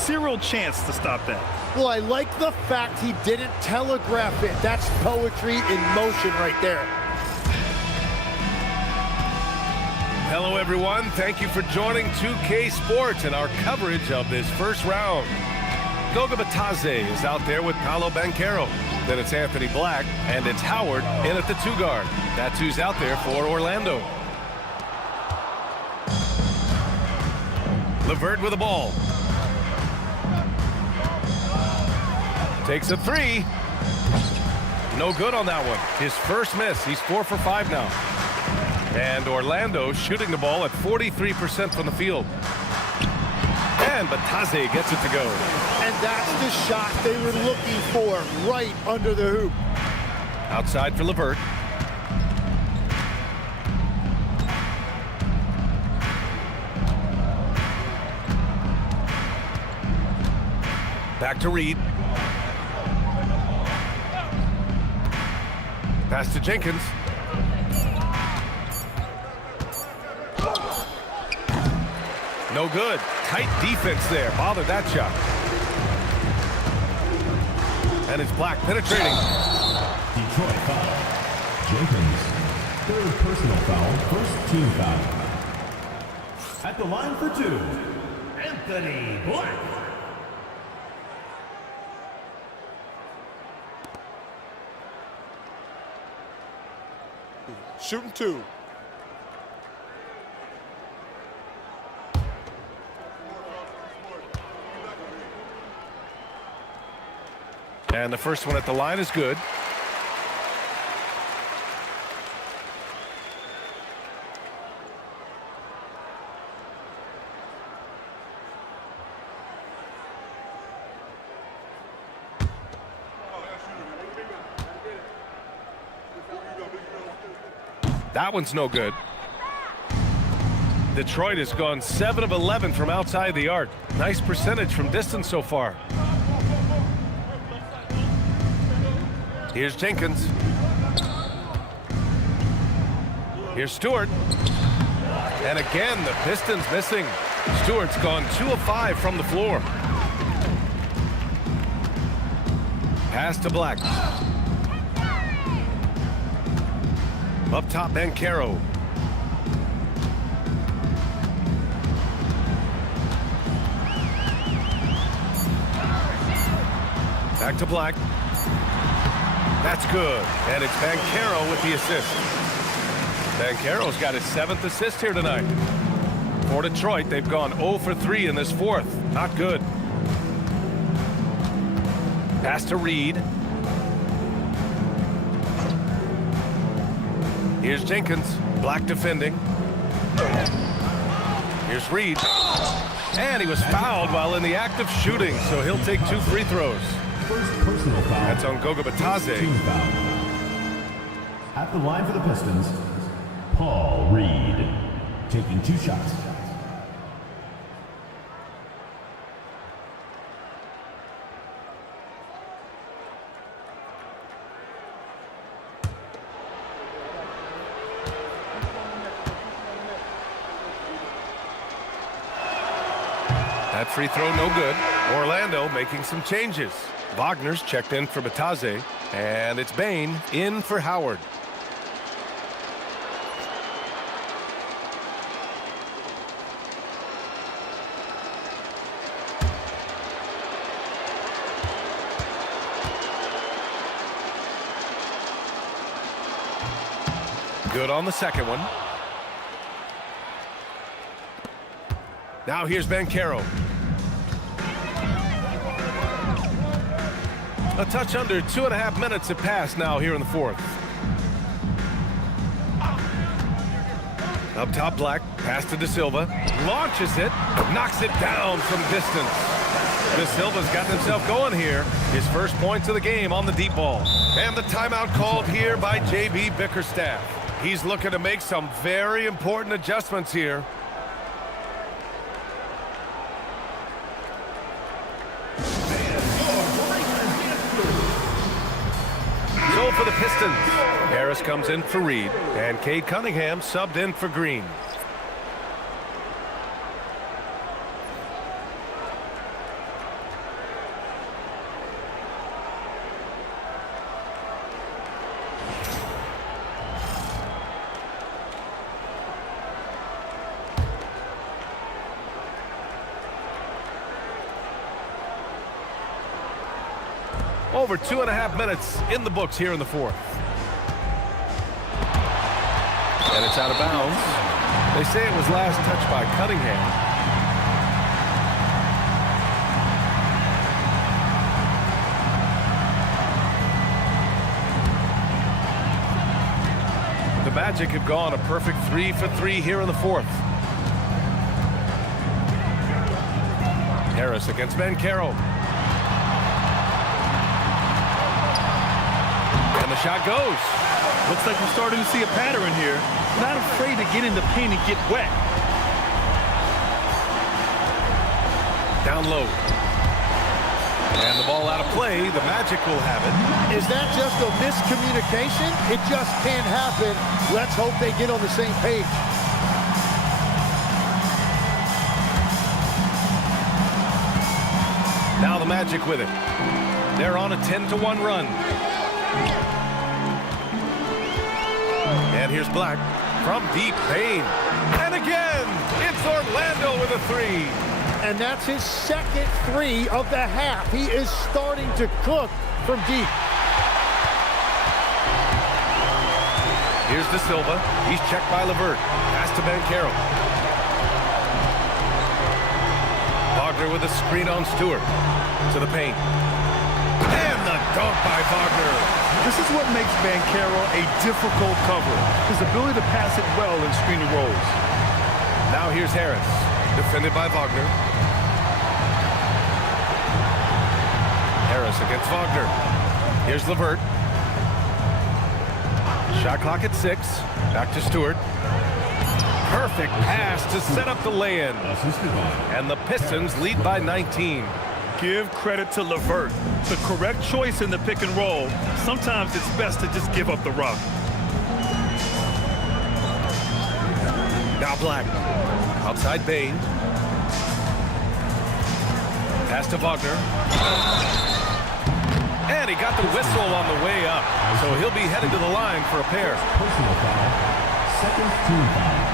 Zero chance to stop that. Well, I like the fact he didn't telegraph it. That's poetry in motion right there. Hello, everyone. Thank you for joining 2K Sports and our coverage of this first round. Goga Batase is out there with Paolo Banchero. Then it's Anthony Black, and it's Howard in at the 2 guard. That's who's out there for Orlando. LeVert with the ball. Takes a 3. No good on that one. His first miss. He's 4 for 5 now. And Orlando shooting the ball at 43% from the field. And Batase gets it to go. And that's the shot they were looking for, right under the hoop. Outside for LeVert. Back to Reed. Pass to Jenkins. No good. Tight defense there. Bothered that shot. And it's Black penetrating. Detroit foul. Jenkins, 3rd personal foul, 1st team foul. At the line for 2, Anthony Black. Shooting 2. And the first one at the line is good. That one's no good. Detroit has gone 7 of 11 from outside the arc. Nice percentage from distance so far. Here's Jenkins. Here's Stewart. And again, the Pistons missing. Stewart's gone 2 of 5 from the floor. Pass to Black. Up top, Banchero. Back to Black. That's good. And it's Banchero with the assist. Banchero's got his 7th assist here tonight. For Detroit, they've gone 0 for 3 in this 4th. Not good. Pass to Reed. Here's Jenkins. Black defending. Here's Reed. And he was fouled while in the act of shooting, so he'll take 2 free throws. First personal foul. That's on Goga Batadze. Team foul. At the line for the Pistons, Paul Reed, taking 2 shots. That free throw no good. Orlando making some changes. Wagner's checked in for Batadze, and it's Bain in for Howard. Good on the second one. Now here's Banchero. A touch under 2.5 minutes have passed now here in the 4th. Up top, Black. Pass to De Silva. Launches it. Knocks it down from distance. De Silva's gotten himself going here. His first points of the game on the deep ball. And the timeout called here by J.B. Bickerstaff. He's looking to make some very important adjustments here. So for the Pistons, Harris comes in for Reed, and Cade Cunningham subbed in for Green. Over 2.5 minutes in the books here in the 4th. And it's out of bounds. They say it was last touched by Cunningham. The Magic have gone a perfect 3 for 3 here in the 4th. Harris against Banchero. And the shot goes. Looks like we're starting to see a pattern here. Not afraid to get in the paint and get wet. Down low. And the ball out of play. The Magic will have it. Is that just a miscommunication? It just can't happen. Let's hope they get on the same page. Now the Magic with it. They're on a 10-1 run. And here's Black from deep Bain. And again, it's Orlando with a 3. And that's his second 3 of the half. He is starting to cook from deep. Here's De Silva. He's checked by LeVert. Pass to Banchero. Wagner with a screen on Stewart. To the paint. And the dunk by Wagner. This is what makes Banchero a difficult cover. His ability to pass it well in screening rolls. Now here's Harris. Defended by Wagner. Harris against Wagner. Here's LeVert. Shot clock at 6. Back to Stewart. Perfect pass to set up the lay-in. Assisted by And the Pistons lead by 19. Give credit to LeVert. The correct choice in the pick and roll. Sometimes it's best to just give up the rock. Now Black. Outside Bain. Pass to Wagner. And he got the whistle on the way up. So he'll be headed to the line for a pair. personal foul. Second team foul.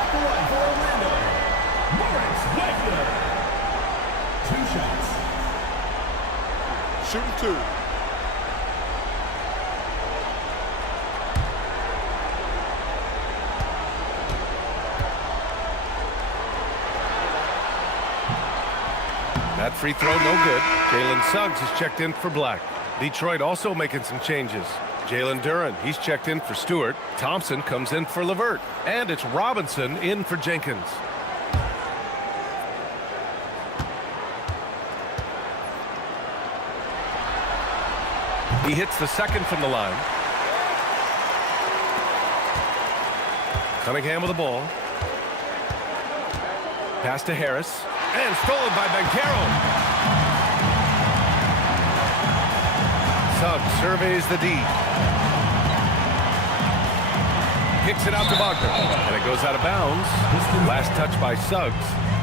At the line for Orlando, Moritz Wagner. 2 shots. Shooting 2. That free throw, no good. Jalen Suggs is checked in for Black. Detroit also making some changes. Jalen Duren, he's checked in for Stewart. Thompson comes in for LeVert. And it's Robinson in for Jenkins. He hits the second from the line. Cunningham with the ball. Pass to Harris. And stolen by Banchero. Suggs surveys the D. Kicks it out to Wagner. And it goes out of bounds. Last touch by Suggs.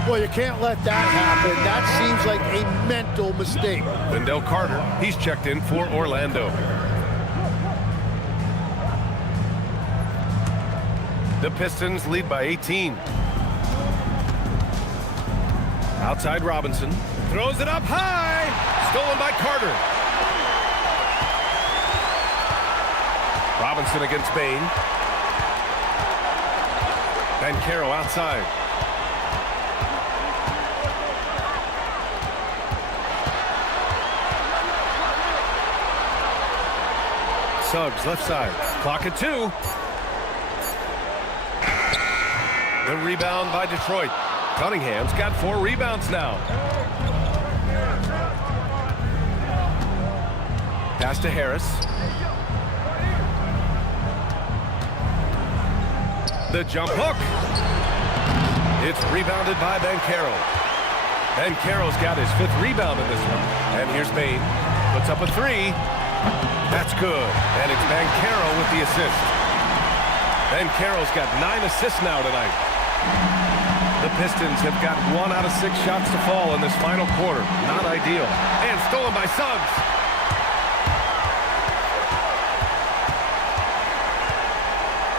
Well, you can't let that happen. That seems like a mental mistake. Wendell Carter, he's checked in for Orlando. The Pistons lead by 18. Outside Robinson. Throws it up high. Stolen by Carter. Robinson against Bain. Banchero outside. Suggs left side. Clock at 2. The rebound by Detroit. Cunningham's got 4 rebounds now. Pass to Harris. The jump hook. It's rebounded by Banchero. Banchero's got his 5th rebound in this one. And here's Bain. Puts up a 3. That's good. And it's Banchero with the assist. Banchero's got 9 assists now tonight. The Pistons have got 1 out of 6 shots to fall in this final quarter. Not ideal. And stolen by Suggs.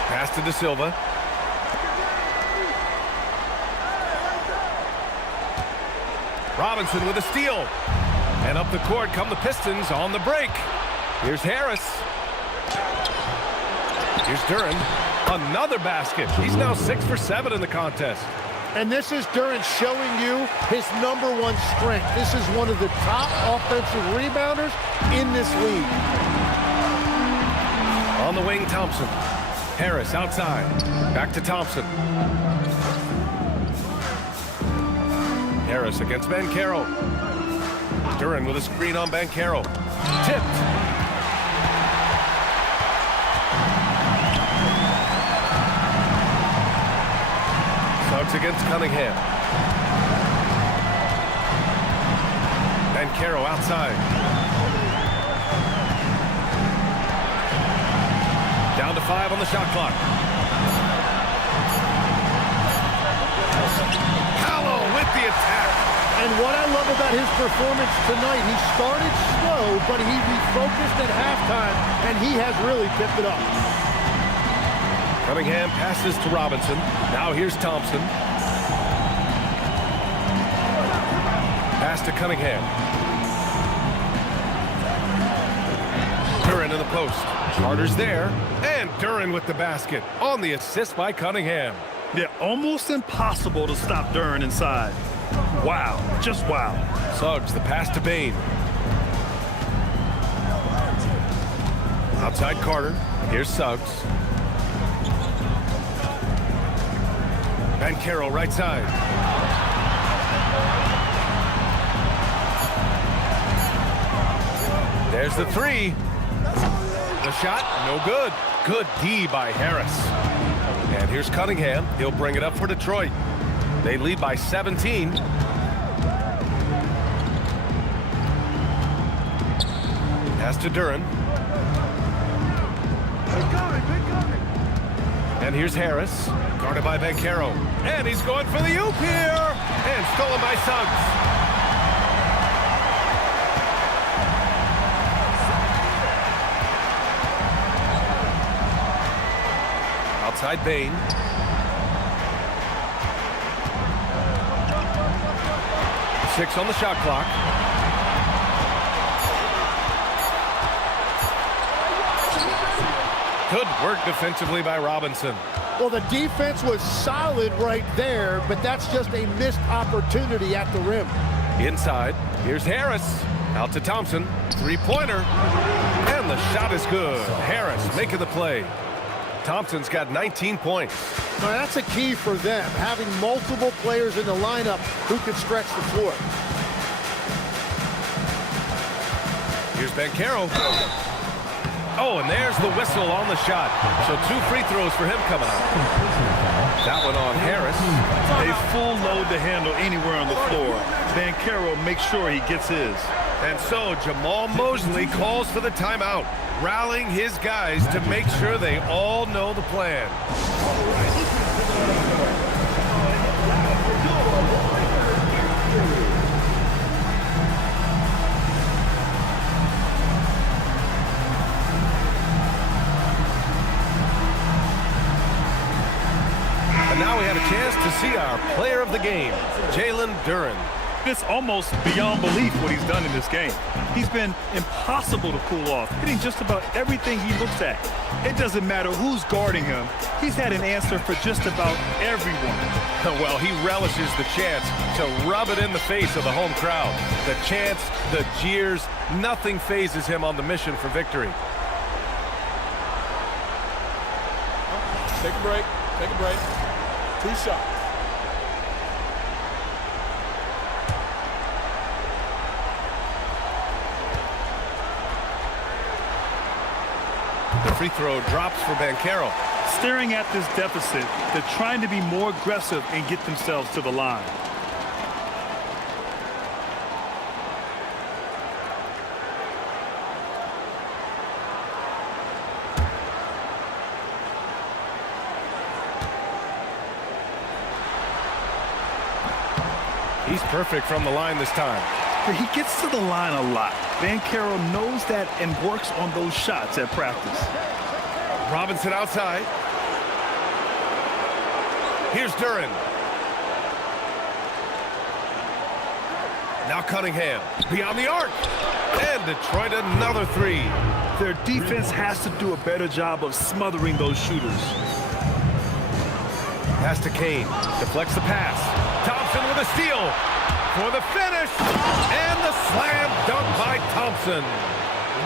Pass to De Silva. Robinson with a steal. And up the court come the Pistons on the break. Here's Harris. Here's Duren. Another basket. He's now 6 for 7 in the contest. And this is Duren showing you his #1 strength. This is one of the top offensive rebounders in this league. On the wing, Thompson. Harris outside. Back to Thompson. Harris against Banchero. Duren with a screen on Banchero. Tipped. Suggs against Cunningham. Banchero outside. Down to 5 on the shot clock. Paolo with the attack. And what I love about his performance tonight, he started slow, but he refocused at halftime, and he has really picked it up. Cunningham passes to Robinson. Now here's Thompson. Pass to Cunningham. Duren in the post. Carter's there. And Duren with the basket on the assist by Cunningham. Yeah, almost impossible to stop Duren inside. Wow, just wow. Suggs, the pass to Bain. Outside Carter. Here's Suggs. Banchero right side. There's the 3. The shot, no good. Good D by Harris. And here's Cunningham. He'll bring it up for Detroit. They lead by 17. Pass to Duran. And here's Harris, guarded by Banchero. And he's going for the oop here. And stolen by Suggs. Outside Bane. Six on the shot clock. Good work defensively by Robinson. Well, the defense was solid right there, but that's just a missed opportunity at the rim. Inside, here's Harris. Out to Thompson. Three-pointer. And the shot is good. Harris making the play. Thompson's got 19 points. Now, that's a key for them, having multiple players in the lineup who can stretch the floor. Here's Banchero. Oh, and there's the whistle on the shot. So 2 free throws for him coming up. That one on Harris. A full load to handle anywhere on the floor. Banchero makes sure he gets his. And so Jamal Mosley calls for the timeout, rallying his guys to make sure they all know the plan. And now we have a chance to see our player of the game, Jalen Duran. It's almost beyond belief what he's done in this game. He's been impossible to cool off, hitting just about everything he looks at. It doesn't matter who's guarding him. He's had an answer for just about everyone. Well, he relishes the chance to rub it in the face of the home crowd. The chants, the jeers, nothing phases him on the mission for victory. Take a break. Take a break. 2 shots. The free throw drops for Banchero. Staring at this deficit, they're trying to be more aggressive and get themselves to the line. He's perfect from the line this time. He gets to the line a lot. Banchero knows that and works on those shots at practice. Robinson outside. Here's Duran. Now Cunningham. Beyond the arc. And Detroit another 3. Their defense has to do a better job of smothering those shooters. Pass to Kane. Deflects the pass. Thompson with a steal. For the finish. And the slam dunk by Thompson.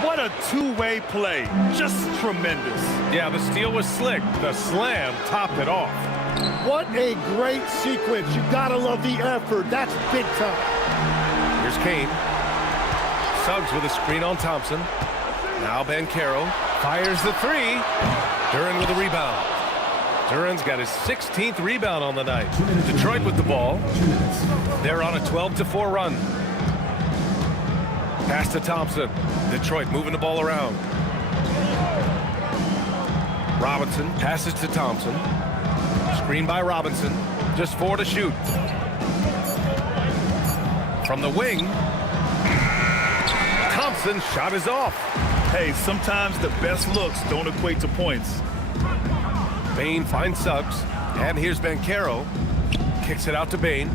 What a two-way play. Just tremendous. Yeah, the steal was slick. The slam topped it off. What a great sequence. You gotta love the effort. That's big time. Here's Kane. Suggs with a screen on Thompson. Now Banchero fires the 3. Duran with a rebound. Duran's got his 16th rebound on the night. Detroit with the ball. They're on a 12-4 run. Pass to Thompson. Detroit moving the ball around. Robinson passes to Thompson. Screen by Robinson. Just 4 to shoot. From the wing. Thompson's shot is off. Hey, sometimes the best looks don't equate to points. Bane finds Suggs. And here's Banchero. Kicks it out to Bane.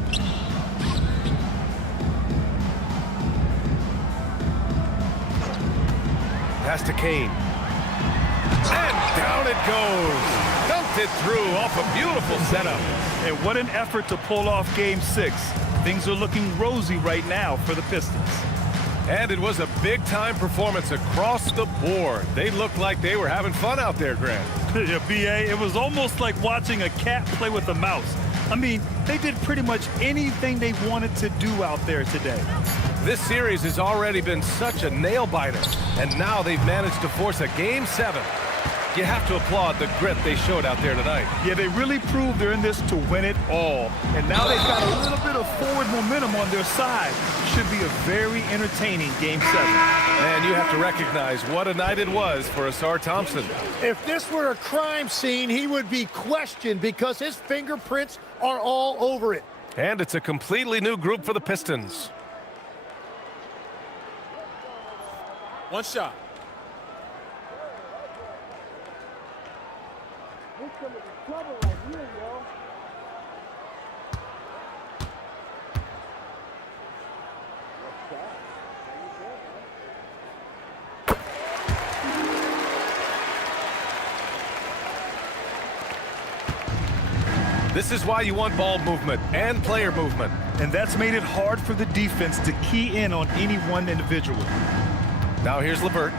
Pass to Kane. And down it goes. Dunked it through off a beautiful setup. And what an effort to pull off Game 6. Things are looking rosy right now for the Pistons. And it was a big-time performance across the board. They looked like they were having fun out there, Grant. Yeah, B.A., it was almost like watching a cat play with a mouse. I mean, they did pretty much anything they wanted to do out there today. This series has already been such a nail-biter, and now they've managed to force a Game 7. You have to applaud the grit they showed out there tonight. Yeah, they really proved they're in this to win it all. And now they've got a little bit of forward momentum on their side. Should be a very entertaining Game 7. And you have to recognize what a night it was for Asar Thompson. If this were a crime scene, he would be questioned because his fingerprints are all over it. And it's a completely new group for the Pistons. One shot. This is why you want ball movement and player movement. And that's made it hard for the defense to key in on any one individual. Now here's LeVert.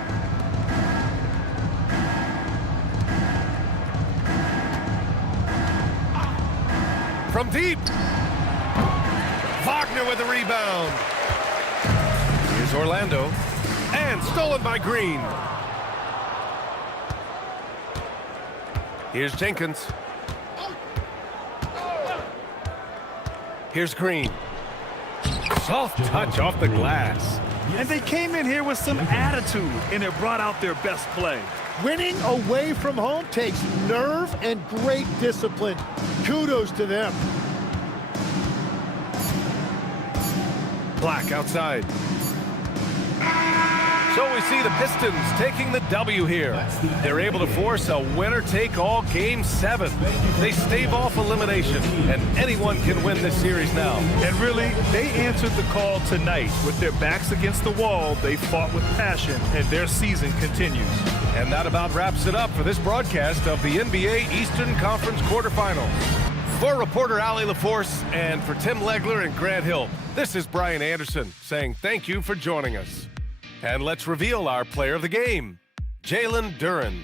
From deep. Wagner with the rebound. Here's Orlando. And stolen by Green. Here's Jenkins. Here's Green. Soft touch off the glass. And they came in here with some attitude, and it brought out their best play. Winning away from home takes nerve and great discipline. Kudos to them. Black outside. So we see the Pistons taking the W here. They're able to force a winner-take-all Game 7. They stave off elimination, and anyone can win this series now. And really, they answered the call tonight. With their backs against the wall, they fought with passion, and their season continues. And that about wraps it up for this broadcast of the NBA Eastern Conference quarterfinals. For reporter Allie LaForce and for Tim Legler and Grant Hill, this is Brian Anderson saying thank you for joining us. And let's reveal our player of the game, Jalen Duren.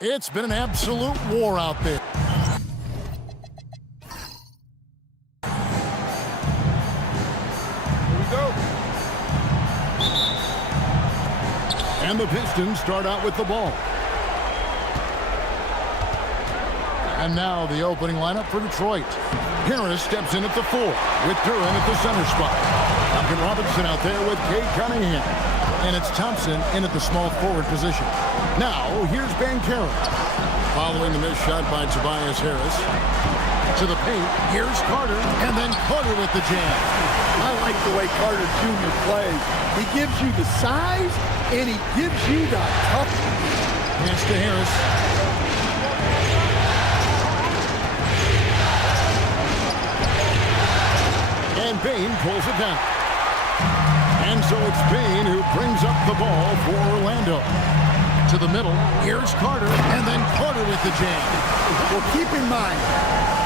It's been an absolute war out there. Here we go. And the Pistons start out with the ball. And now the opening lineup for Detroit. Harris steps in at the 4 with Duren at the center spot. Duncan Robinson out there with Cade Cunningham. And it's Thompson in at the small forward position. Now, here's Banchero. Following the missed shot by Tobias Harris. To the paint, here's Carter, and then Carter with the jam. I like the way Carter Jr. plays. He gives you the size, and he gives you the toughness. Pass to Harris. And Bane pulls it down. And so it's Bane who brings up the ball for Orlando. to the middle. Here's Carter, and then Carter with the jam. Well, keep in mind,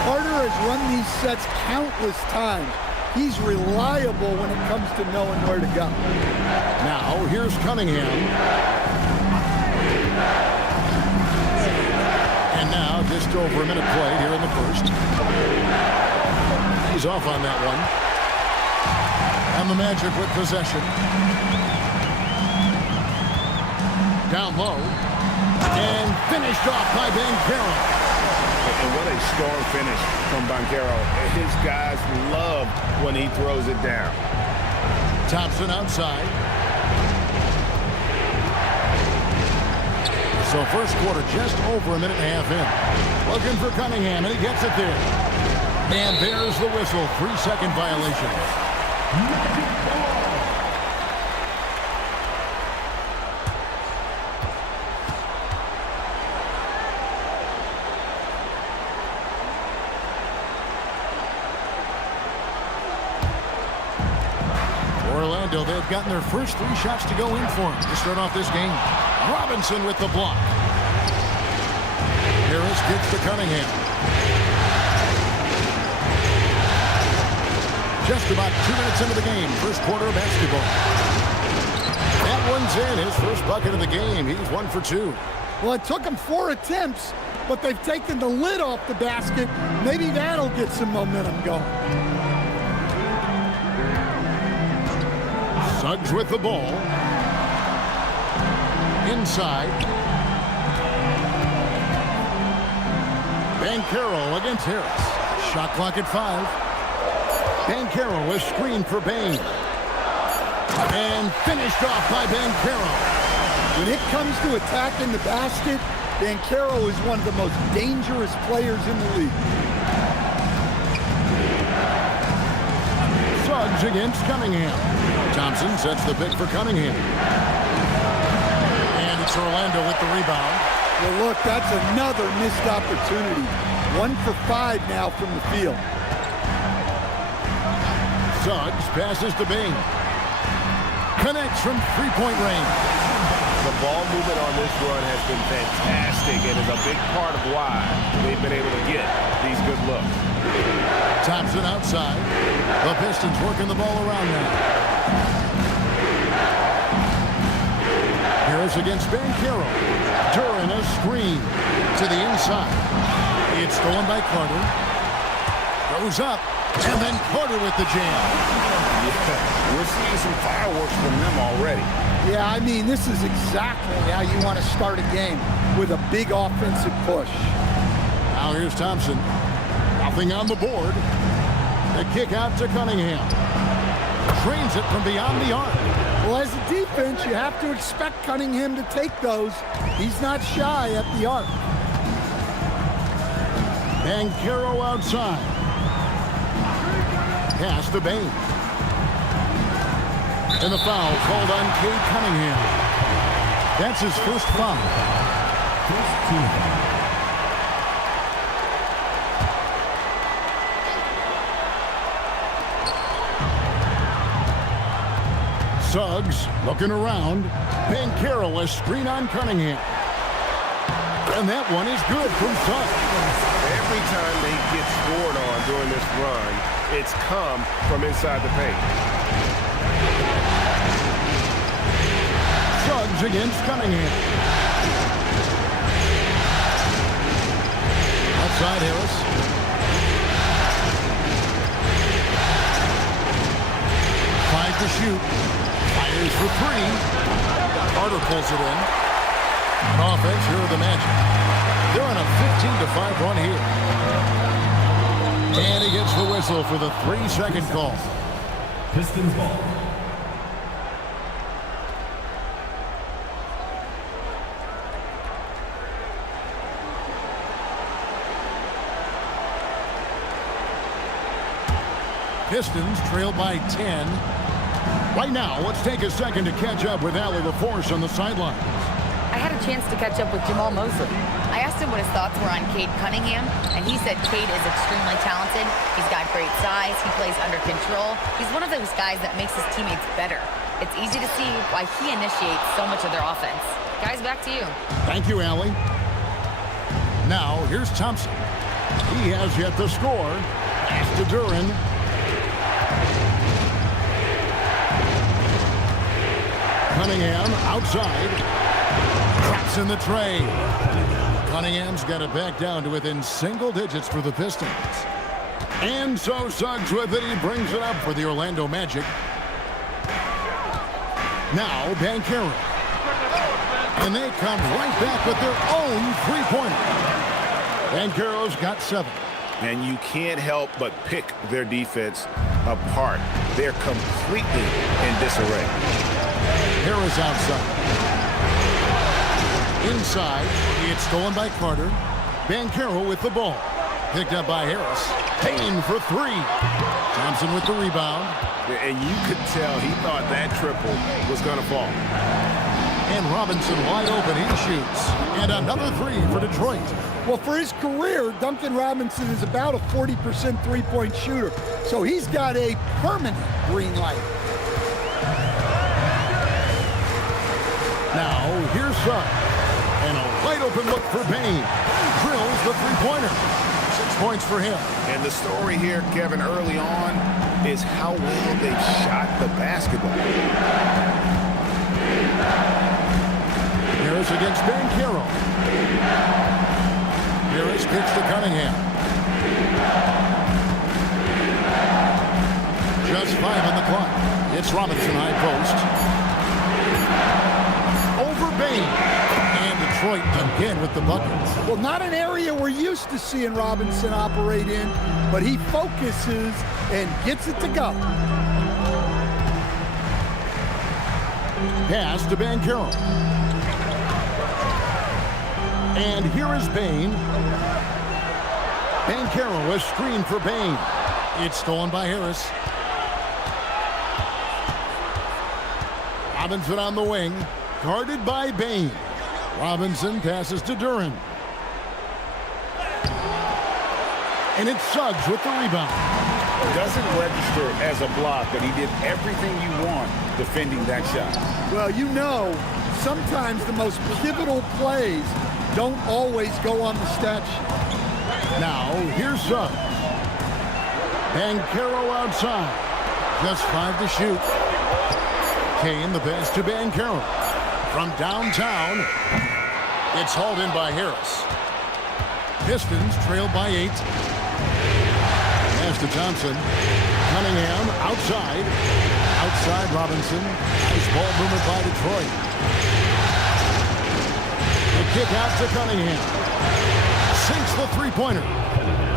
Carter has run these sets countless times. He's reliable when it comes to knowing where to go. Now, here's Cunningham. And now, just over a minute played here in the first. He's off on that one. And the Magic with possession. Down low. And finished off by Banchero. And what a strong finish from Banchero. His guys love when he throws it down. Thompson outside. So first quarter just over a minute and a half in. Looking for Cunningham, and he gets it there. And there's the whistle. 3-second violation. Orlando, they've gotten their first 3 shots to go in for him to start off this game. Robinson with the block. Harris gets to Cunningham. Just about 2 minutes into the game, first quarter of basketball. That one's in, his first bucket of the game. He's 1 for 2. Well, it took him 4 attempts, but they've taken the lid off the basket. Maybe that'll get some momentum going. Suggs with the ball. Inside. Banchero against Harris. Shot clock at 5. Banchero is screened for Bain. And finished off by Banchero. When it comes to attacking the basket, Banchero is one of the most dangerous players in the league. Suggs against Cunningham. Thompson sets the pick for Cunningham. And it's Orlando with the rebound. Well, look, that's another missed opportunity. 1 for 5 now from the field. Suggs passes to Bain. Connects from three-point range. The ball movement on this run has been fantastic and is a big part of why they've been able to get these good looks. Thompson outside. The Pistons working the ball around now. Harris against Banchero. Duran a screen to the inside. It's stolen by Carter. Goes up. And then Carter with the jam. Yeah, we're seeing some fireworks from them already. Yeah, I mean, this is exactly how you want to start a game, with a big offensive push. Now here's Thompson. Nothing on the board. The kick out to Cunningham. Trains it from beyond the arc. Well, as a defense, you have to expect Cunningham to take those. He's not shy at the arc. Banchero outside. Pass to Bain. And the foul called on Cade Cunningham. That's his first foul. First team foul. Suggs looking around. Banchero a screen on Cunningham. And that one is good from Suggs. Every time they get scored on during this run, it's come from inside the paint. Suggs against Cunningham. Outside Harris. 5 to shoot. Fires for 3. Carter pulls it in. On offense, here are the Magic. They're on a 15-5 run here. And he gets the whistle for the 3-second call. Pistons ball. Pistons trail by 10. Right now, let's take a second to catch up with Allie LaForce on the sidelines. I had a chance to catch up with Jamal Mosley. I asked him what his thoughts were on Cade Cunningham, and he said Cade is extremely talented. He's got great size. He plays under control. He's one of those guys that makes his teammates better. It's easy to see why he initiates so much of their offense. Guys, back to you. Thank you, Allie. Now, here's Thompson. He has yet to score. Pass to Duran. Cunningham outside. Traps in the tray. Cunningham's got it back down to within single digits for the Pistons. And so Suggs with it. He brings it up for the Orlando Magic. Now Banchero. And they come right back with their own three-pointer. Banchero's got 7. And you can't help but pick their defense apart. They're completely in disarray. Harris outside. Inside, it's stolen by Carter. Banchero with the ball. Picked up by Harris. Payne for 3. Thompson with the rebound. And you could tell he thought that triple was going to fall. And Robinson wide open. He shoots. And another 3 for Detroit. Well, for his career, Duncan Robinson is about a 40% three-point shooter. So he's got a permanent green light. Now, here's Suggs. And a wide open look for Payne. Drills the three-pointer. 6 points for him. And the story here, Kevin, early on is how well they've shot the basketball. Harris against Banchero. Harris kicks to Cunningham. Just 5 on the clock. It's Robinson high post. Over Bain. And Detroit again with the buckets. Well, not an area we're used to seeing Robinson operate in, but he focuses and gets it to go. Pass to Banchero. And here is Bain. Banchero, a screen for Bain. It's stolen by Harris. Robinson on the wing. Guarded by Bain. Robinson passes to Duran. And it's Suggs with the rebound. Doesn't register as a block, but he did everything you want defending that shot. Well, you know, sometimes the most pivotal plays don't always go on the stat sheet. Now, here's Suggs. Banchero outside. Just 5 to shoot. Kane, the pass to Banchero. From downtown, it's hauled in by Harris. Pistons trailed by 8. Pass to Thompson. Cunningham outside. Outside Robinson. Nice ball movement by Detroit. The kick out to Cunningham. Sinks the three-pointer.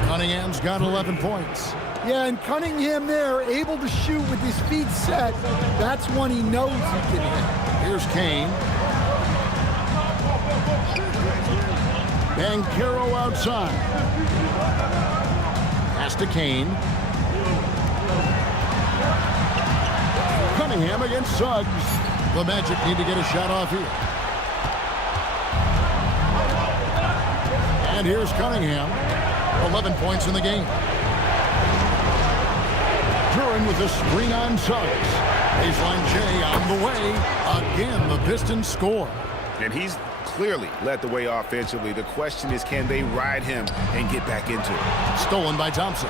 Cunningham's got 11 points. Yeah, and Cunningham there, able to shoot with his feet set. That's one he knows he can hit. Here's Kane. Banchero outside. Pass to Kane. Cunningham against Suggs. The Magic need to get a shot off here. And here's Cunningham. 11 points in the game. Duran with a screen on Suggs. Baseline J on the way. Again, the Pistons score. And he's clearly led the way offensively. The question is, can they ride him and get back into it? Stolen by Thompson.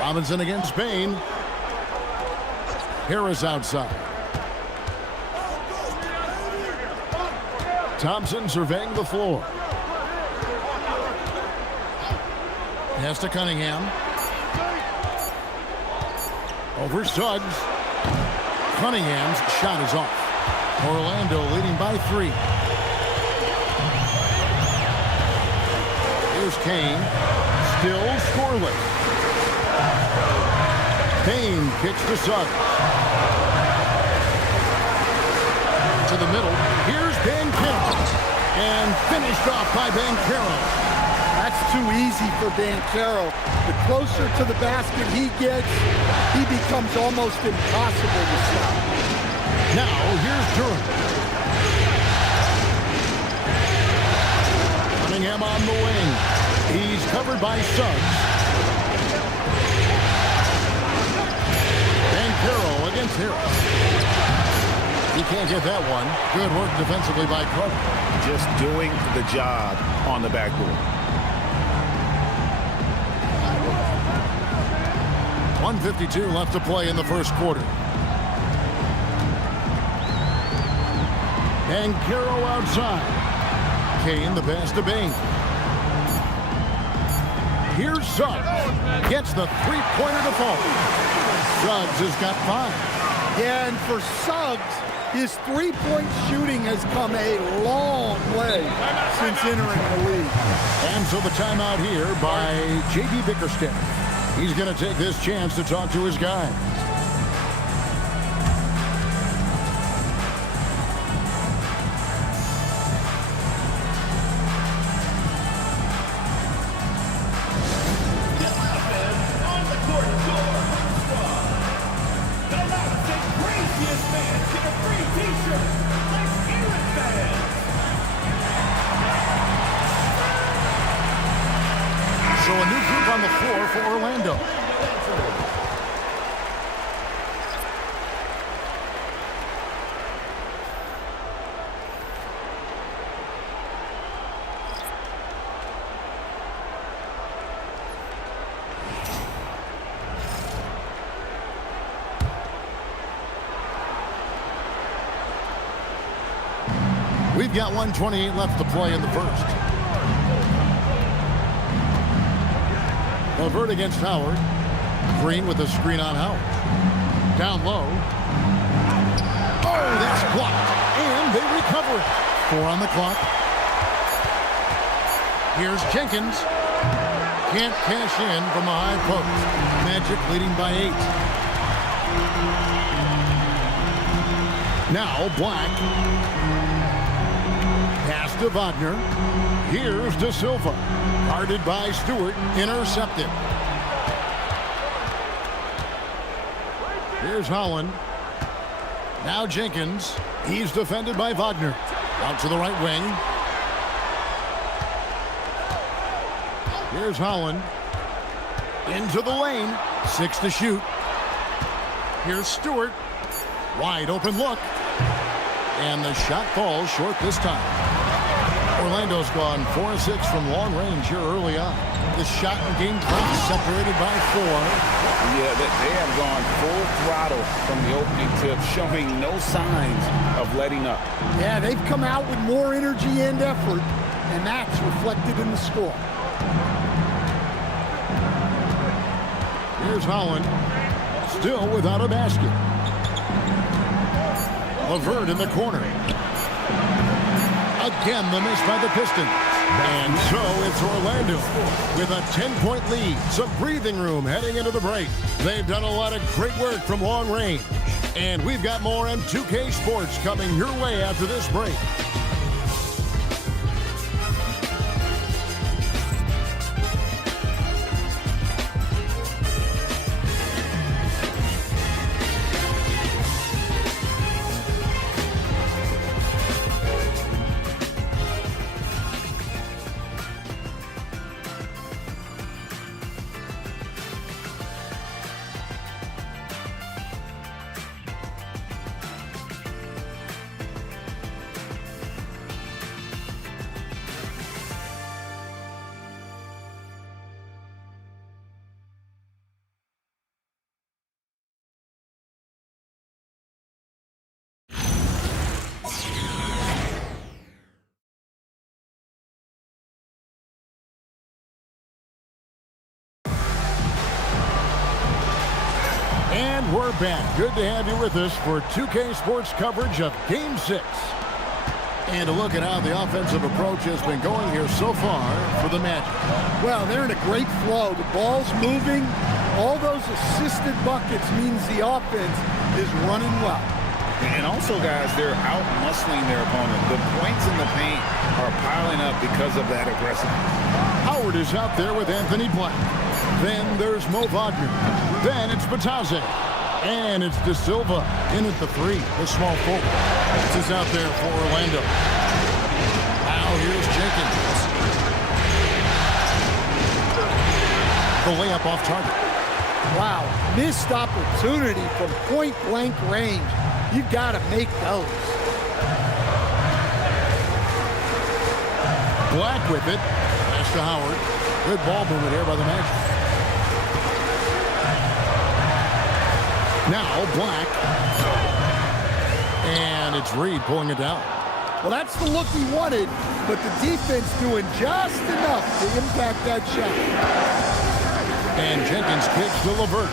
Robinson against Bain. Harris outside. Thompson surveying the floor. Pass to Cunningham. Over Suggs. Cunningham's shot is off. Orlando leading by 3. Here's Kane. Still scoreless. Kane kicks to Suggs. To the middle. Here's Banchero. And finished off by Banchero. That's too easy for Banchero. The closer to the basket he gets, he becomes almost impossible to stop. Now, here's Duran. Cunningham on the wing. He's covered by Suggs. Banchero against Harris. can't get that one. Good work defensively by Carter. Just doing the job on the backboard. 1:52 left to play in the first quarter. And Caro outside. Kane the pass to Bain. Here's Suggs. Gets the three-pointer to fall. Suggs has got 5. Yeah, and for Suggs, his three-point shooting has come a long way since entering the league. And so the timeout here by J.B. Bickerstaff. He's going to take this chance to talk to his guys. So a new group on the floor for Orlando. We've got 1:28 left to play in the first. LeVert against Howard. Green with a screen on Howard. Down low. Oh, that's blocked. And they recover it. 4 on the clock. Here's Jenkins. Can't cash in from the high post. Magic leading by 8. Now Black. Pass to Wagner. Here's De Silva. Guarded by Stewart. Intercepted. Here's Holland. Now Jenkins. He's defended by Wagner. Out to the right wing. Here's Holland. Into the lane. 6 to shoot. Here's Stewart. Wide open look. And the shot falls short this time. Orlando's gone 4-6 from long range here early on. The shot and game clock separated by 4. Yeah, they have gone full throttle from the opening tip, showing no signs of letting up. Yeah, they've come out with more energy and effort, and that's reflected in the score. Here's Holland. Still without a basket. LeVert in the corner. Again, the miss by the Pistons. And so it's Orlando with a 10-point lead. Some breathing room heading into the break. They've done a lot of great work from long range. And we've got more on 2K Sports coming your way after this break. And we're back. Good to have you with us for 2K Sports coverage of Game 6. And a look at how the offensive approach has been going here so far for the Magic. Well, they're in a great flow. The ball's moving. All those assisted buckets means the offense is running well. And also, guys, they're out-muscling their opponent. The points in the paint are piling up because of that aggressiveness. Howard is out there with Anthony Black. Then there's Mo Wagner. Then it's Batazzi. And it's De Silva in at the 3, the small forward. This is out there for Orlando. Now here's Jenkins. The layup off target. Wow, missed opportunity from point-blank range. You got to make those. Black with it. Pass to Howard. Good ball movement here by the Magic. Now Black. And it's Reed pulling it down. Well, that's the look he wanted, but the defense doing just enough to impact that shot. And Jenkins kicks to LeVert.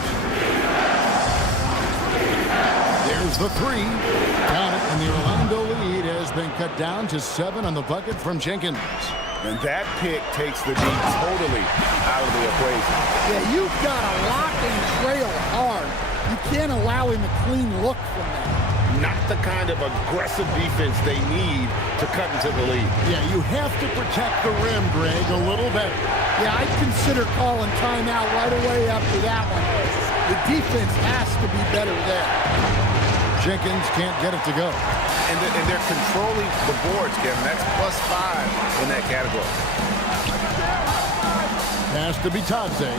There's the three. Got it, and the Orlando lead has been cut down to 7 on the bucket from Jenkins. And that pick takes the D totally out of the equation. Yeah, you've got to lock and trail hard. You can't allow him a clean look from that. Not the kind of aggressive defense they need to cut into the lead. Yeah, you have to protect the rim, Greg, a little better. Yeah, I'd consider calling timeout right away after that one. The defense has to be better there. Jenkins can't get it to go. And they're controlling the boards, Kevin. That's +5 in that category. Pass to Bitadze.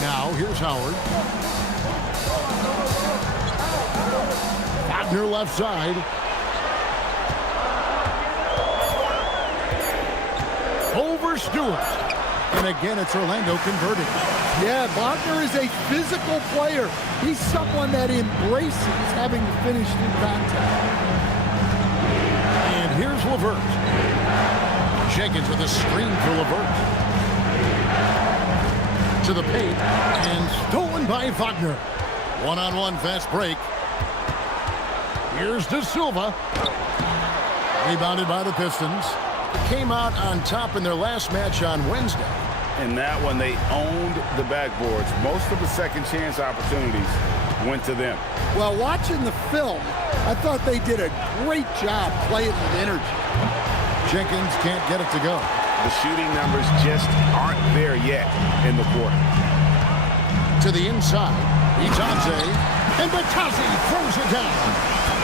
Now, here's Howard. Wagner left side. Over Stewart. And again, it's Orlando converting. Yeah, Wagner is a physical player. He's someone that embraces having to finish through contact. And here's LeVert. Jenkins with a screen for LeVert. To the paint. And stolen by Wagner. One-on-one fast break. Here's De Silva. Rebounded by the Pistons. Came out on top in their last match on Wednesday. In that one, they owned the backboards. Most of the second chance opportunities went to them. Well, watching the film, I thought they did a great job playing with energy. Jenkins can't get it to go. The shooting numbers just aren't there yet in the quarter. To the inside. Bitadze. And Bitadze throws it down.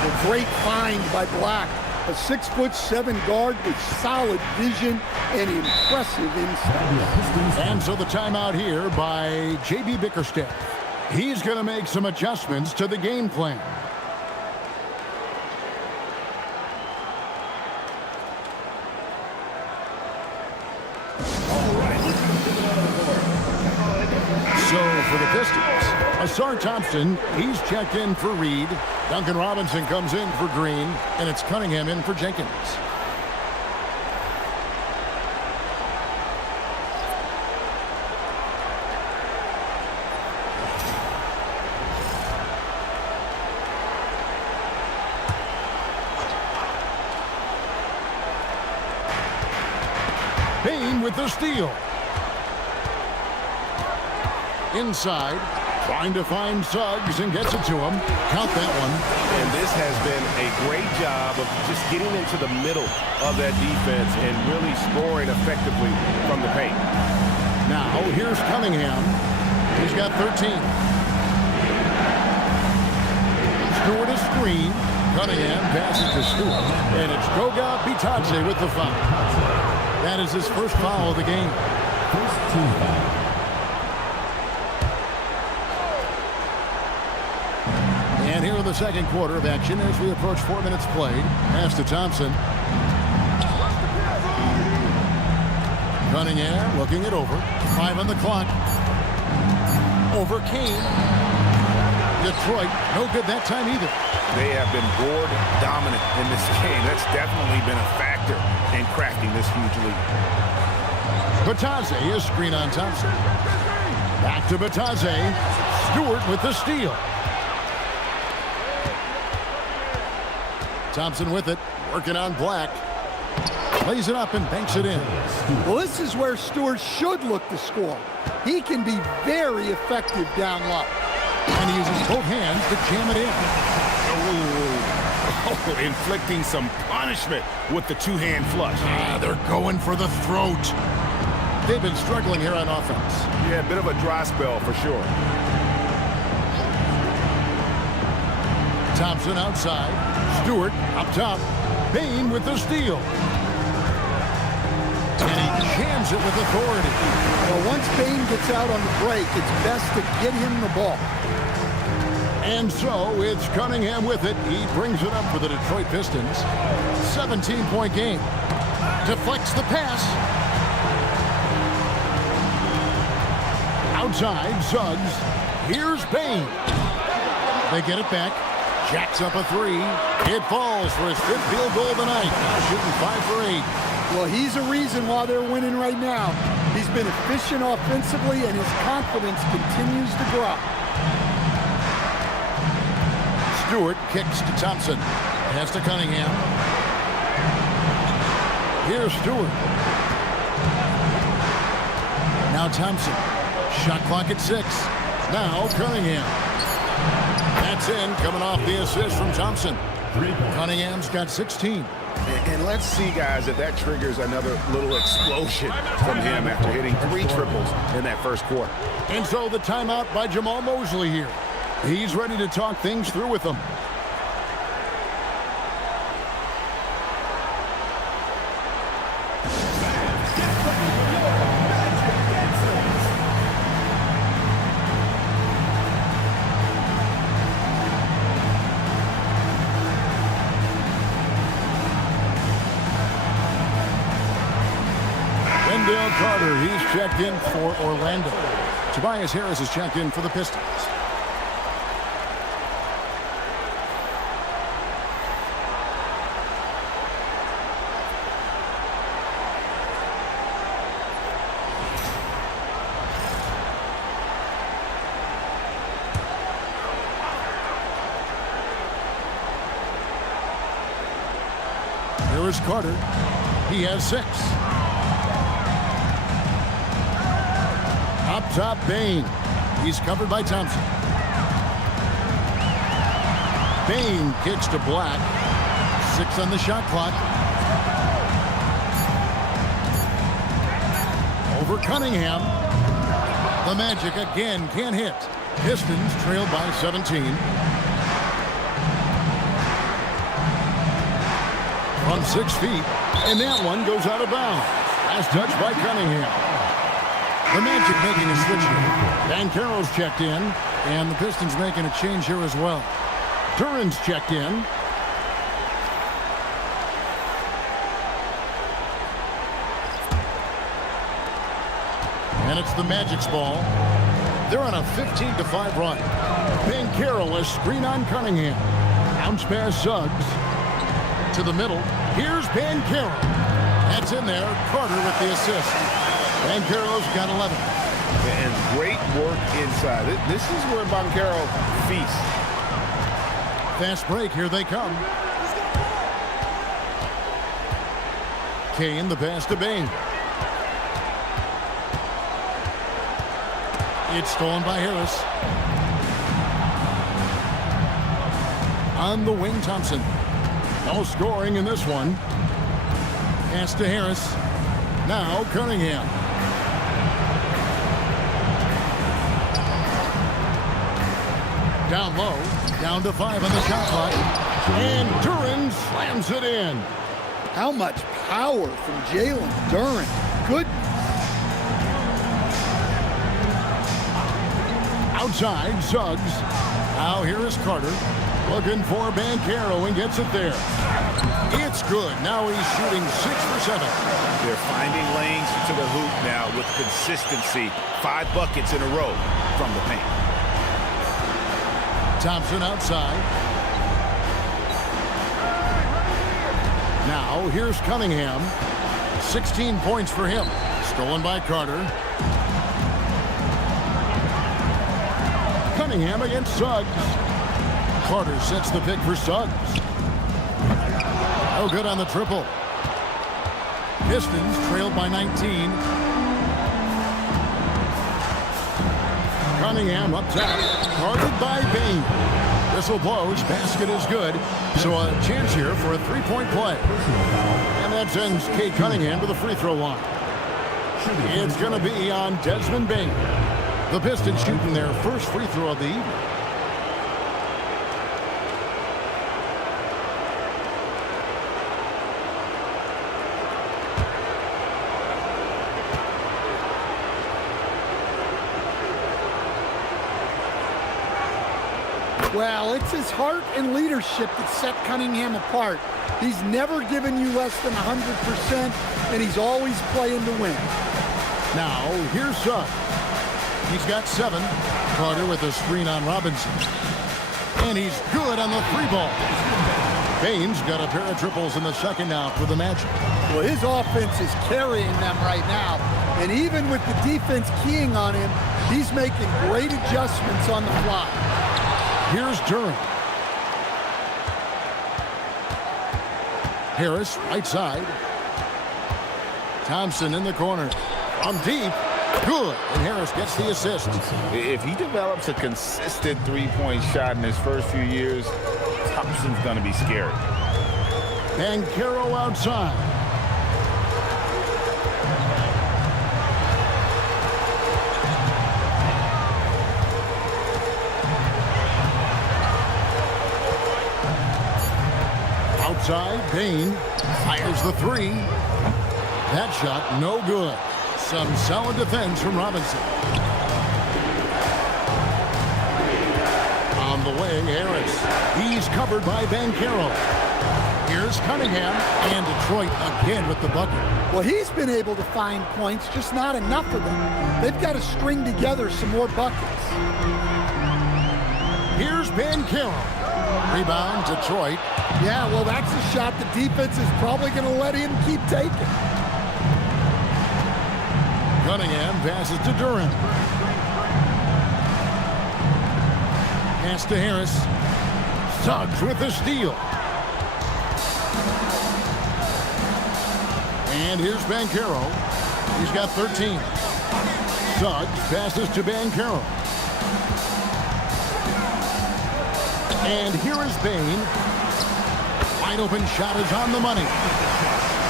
A great find by Black. A 6'7" guard with solid vision and impressive insight. And so the timeout here by J.B. Bickerstaff. He's going to make some adjustments to the game plan. So for the Pistons, Asar Thompson, he's checked in for Reed. Duncan Robinson comes in for Green, and it's Cunningham in for Jenkins. Payne with the steal. Inside, trying to find Suggs and gets it to him. Count that one. And this has been a great job of just getting into the middle of that defense and really scoring effectively from the paint. Now, here's Cunningham. He's got 13. Stewart a screen. Cunningham passes to Stewart. And it's Goga Bitadze with the foul. That is his first foul of the game. First team foul. And here in the second quarter of action as we approach 4 minutes played. Pass to Thompson. Cunningham looking it over. 5 on the clock. Over Kane. Detroit, no good that time either. They have been board dominant in this game. That's definitely been a factor in cracking this huge lead. Bitadze is screen on Thompson. Back to Bitadze. Stewart with the steal. Thompson with it, working on Black. Plays it up and banks it in. Well, this is where Stewart should look to score. He can be very effective down low. And he uses both hands to jam it in. Oh, inflicting some punishment with the two-hand flush. They're going for the throat. They've been struggling here on offense. Yeah, a bit of a dry spell for sure. Thompson outside. Stewart up top. Payne with the steal. And he jams it with authority. Well, once Payne gets out on the break, it's best to get him the ball. And so it's Cunningham with it. He brings it up for the Detroit Pistons. 17-point game. Deflects the pass. Outside, Suggs. Here's Payne. They get it back. Jacks up a three. It falls for his 5th field goal of the night. Now shooting 5 for 8. Well, he's a reason why they're winning right now. He's been efficient offensively, and his confidence continues to grow. Stewart kicks to Thompson. Pass to Cunningham. Here's Stewart. Now Thompson. Shot clock at 6. Now Cunningham. That's in, coming off the assist from Thompson. Cunningham's got 16. And let's see, guys, if that triggers another little explosion from him after hitting 3 triples in that first quarter. And so the timeout by Jamal Mosley here. He's ready to talk things through with them. Wendell Carter, he's checked in for Orlando. Tobias Harris is checked in for the Pistons. Here is Carter. He has 6. Up top, Bain. He's covered by Thompson. Bain kicks to Black. 6 on the shot clock. Over Cunningham. The Magic again can't hit. Pistons trailed by 17. From 6 feet. And that one goes out of bounds. Last touch by Cunningham. The Magic making a switch here. Banchero's checked in, and the Pistons making a change here as well. Duran's checked in. And it's the Magic's ball. They're on a 15-5 run. Banchero, a screen on Cunningham. Bounce pass Suggs. To the middle. Here's Banchero. That's in there. Carter with the assist. Banchero's got 11. And great work inside. This is where Banchero feasts. Fast break. Here they come. Kane, the pass to Bain. It's stolen by Harris. On the wing, Thompson. No scoring in this one. Pass to Harris. Now Cunningham. Down low. Down to 5 on the shot clock. And Duran slams it in. How much power from Jalen Duran. Goodness. Outside, Suggs. Now here is Carter. Looking for Banchero and gets it there. It's good. Now he's shooting 6 for 7. They're finding lanes to the hoop now with consistency. 5 buckets in a row from the paint. Thompson outside. Now here's Cunningham. 16 points for him. Stolen by Carter. Cunningham against Suggs. Carter sets the pick for Suggs. No good on the triple. Pistons trailed by 19. Cunningham up top. Guarded by Bain. Whistle blows. Basket is good. So a chance here for a 3-point play. And that sends Kate Cunningham to the free throw line. It's going to be on Desmond Bain. The Pistons shooting their first free throw of the evening. Well, it's his heart and leadership that set Cunningham apart. He's never given you less than 100%, and he's always playing to win. Now, here's Suggs. He's got 7. Carter with a screen on Robinson. And he's good on the 3-ball. Baines got a pair of triples in the second now for the Magic. Well, his offense is carrying them right now. And even with the defense keying on him, he's making great adjustments on the fly. Here's Durant. Harris, right side. Thompson in the corner. On deep. Good. And Harris gets the assist. If he develops a consistent three-point shot in his first few years, Thompson's going to be scary. Banchero outside. Outside, Bain fires the 3. That shot, no good. Some solid defense from Robinson. On the way, Harris. He's covered by Banchero. Here's Cunningham, and Detroit again with the bucket. Well, he's been able to find points, just not enough of them. They've got to string together some more buckets. Here's Banchero. Rebound, Detroit. Yeah, well, that's a shot the defense is probably going to let him keep taking. Cunningham passes to Durant. Pass to Harris. Suggs with the steal. And here's Banchero. He's got 13. Suggs passes to Banchero. And here is Bain. Wide open shot is on the money.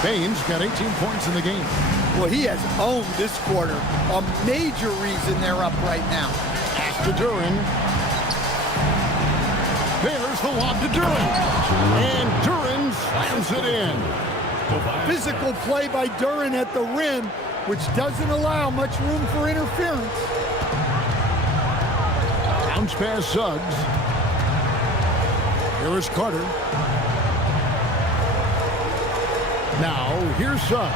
Bain's got 18 points in the game. Well, he has owned this quarter. A major reason they're up right now. Pass to Durant. There's the lob to Durant. And Durant slams it in. Physical play by Durant at the rim, which doesn't allow much room for interference. Bounce pass Suggs. Here is Carter. Now, here's Suggs.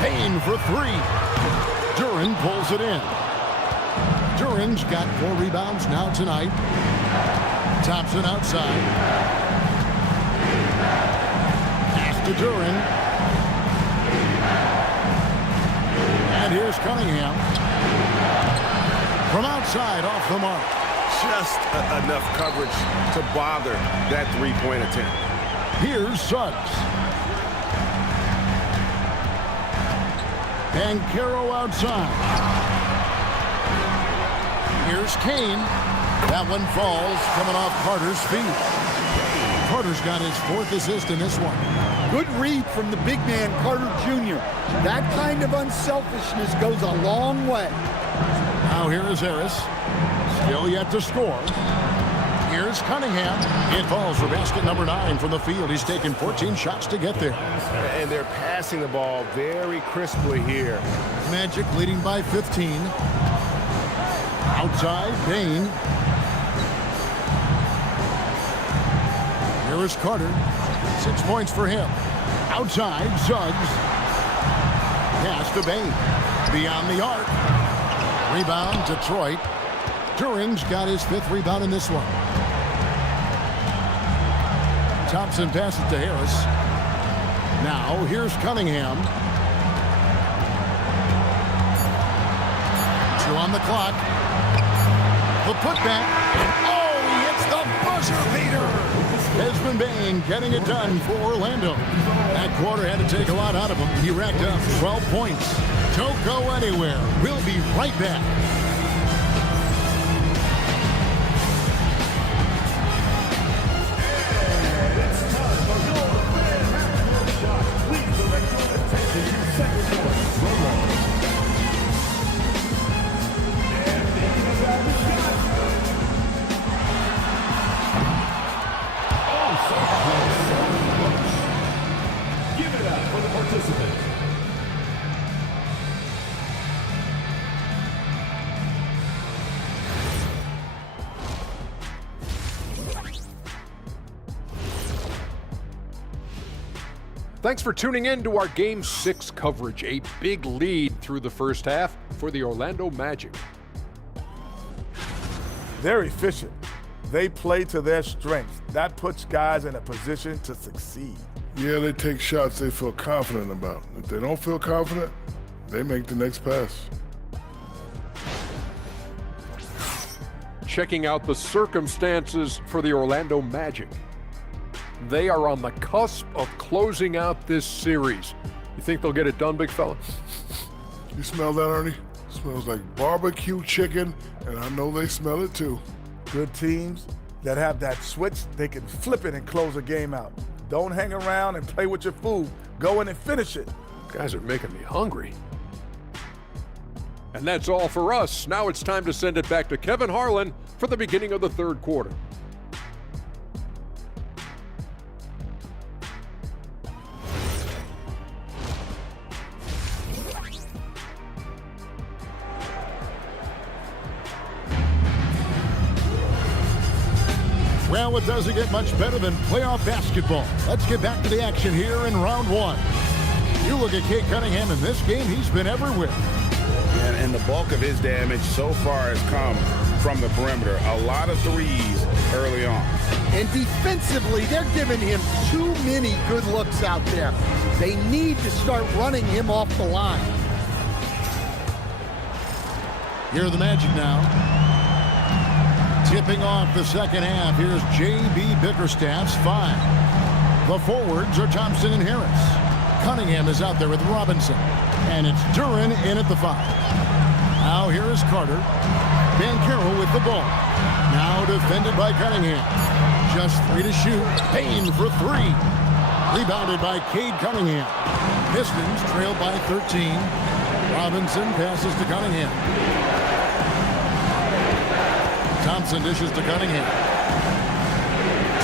Payne for 3. Durant pulls it in. Durant's got 4 rebounds now tonight. Thompson outside. Pass to Durant. And here's Cunningham. From outside, off the mark. Just enough coverage to bother that three-point attempt. Here's Suggs. Banchero outside. Here's Kane. That one falls, coming off Carter's feet. Carter's got his 4th assist in this one. Good read from the big man, Carter Jr. That kind of unselfishness goes a long way. Now here is Harris. Still yet to score. Here's Cunningham. It falls for basket number 9 from the field. He's taken 14 shots to get there. And they're passing the ball very crisply here. Magic leading by 15. Outside, Bain. Here is Carter. 6 points for him. Outside, Suggs. Pass to Bain. Beyond the arc. Rebound, Detroit. Durant's got his 5th rebound in this one. Thompson passes to Harris. Now, here's Cunningham. 2 on the clock. The putback. And oh, he hits the buzzer beater. Desmond Bain getting it done for Orlando. That quarter had to take a lot out of him. He racked up 12 points. Don't go anywhere. We'll be right back. Thanks for tuning in to our Game 6 coverage. A big lead through the first half for the Orlando Magic. They're efficient. They play to their strengths. That puts guys in a position to succeed. Yeah, they take shots they feel confident about. If they don't feel confident, they make the next pass. Checking out the circumstances for the Orlando Magic. They are on the cusp of closing out this series. You think they'll get it done, big fella? You smell that, Ernie? Smells like barbecue chicken, and I know they smell it too. Good teams that have that switch, they can flip it and close a game out. Don't hang around and play with your food. Go in and finish it. Guys are making me hungry. And that's all for us. Now it's time to send it back to Kevin Harlan for the beginning of the third quarter. Well, it doesn't get much better than playoff basketball. Let's get back to the action here in round one. You look at Cade Cunningham in this game, he's been everywhere. And the bulk of his damage so far has come from the perimeter. A lot of threes early on. And defensively, they're giving him too many good looks out there. They need to start running him off the line. Here are the Magic now. Tipping off the second half, here's J.B. Bickerstaff's 5. The forwards are Thompson and Harris. Cunningham is out there with Robinson. And it's Duren in at the 5. Now here is Carter. Banchero with the ball. Now defended by Cunningham. Just 3 to shoot. Payne for 3. Rebounded by Cade Cunningham. Pistons trailed by 13. Robinson passes to Cunningham. Thompson dishes to Cunningham.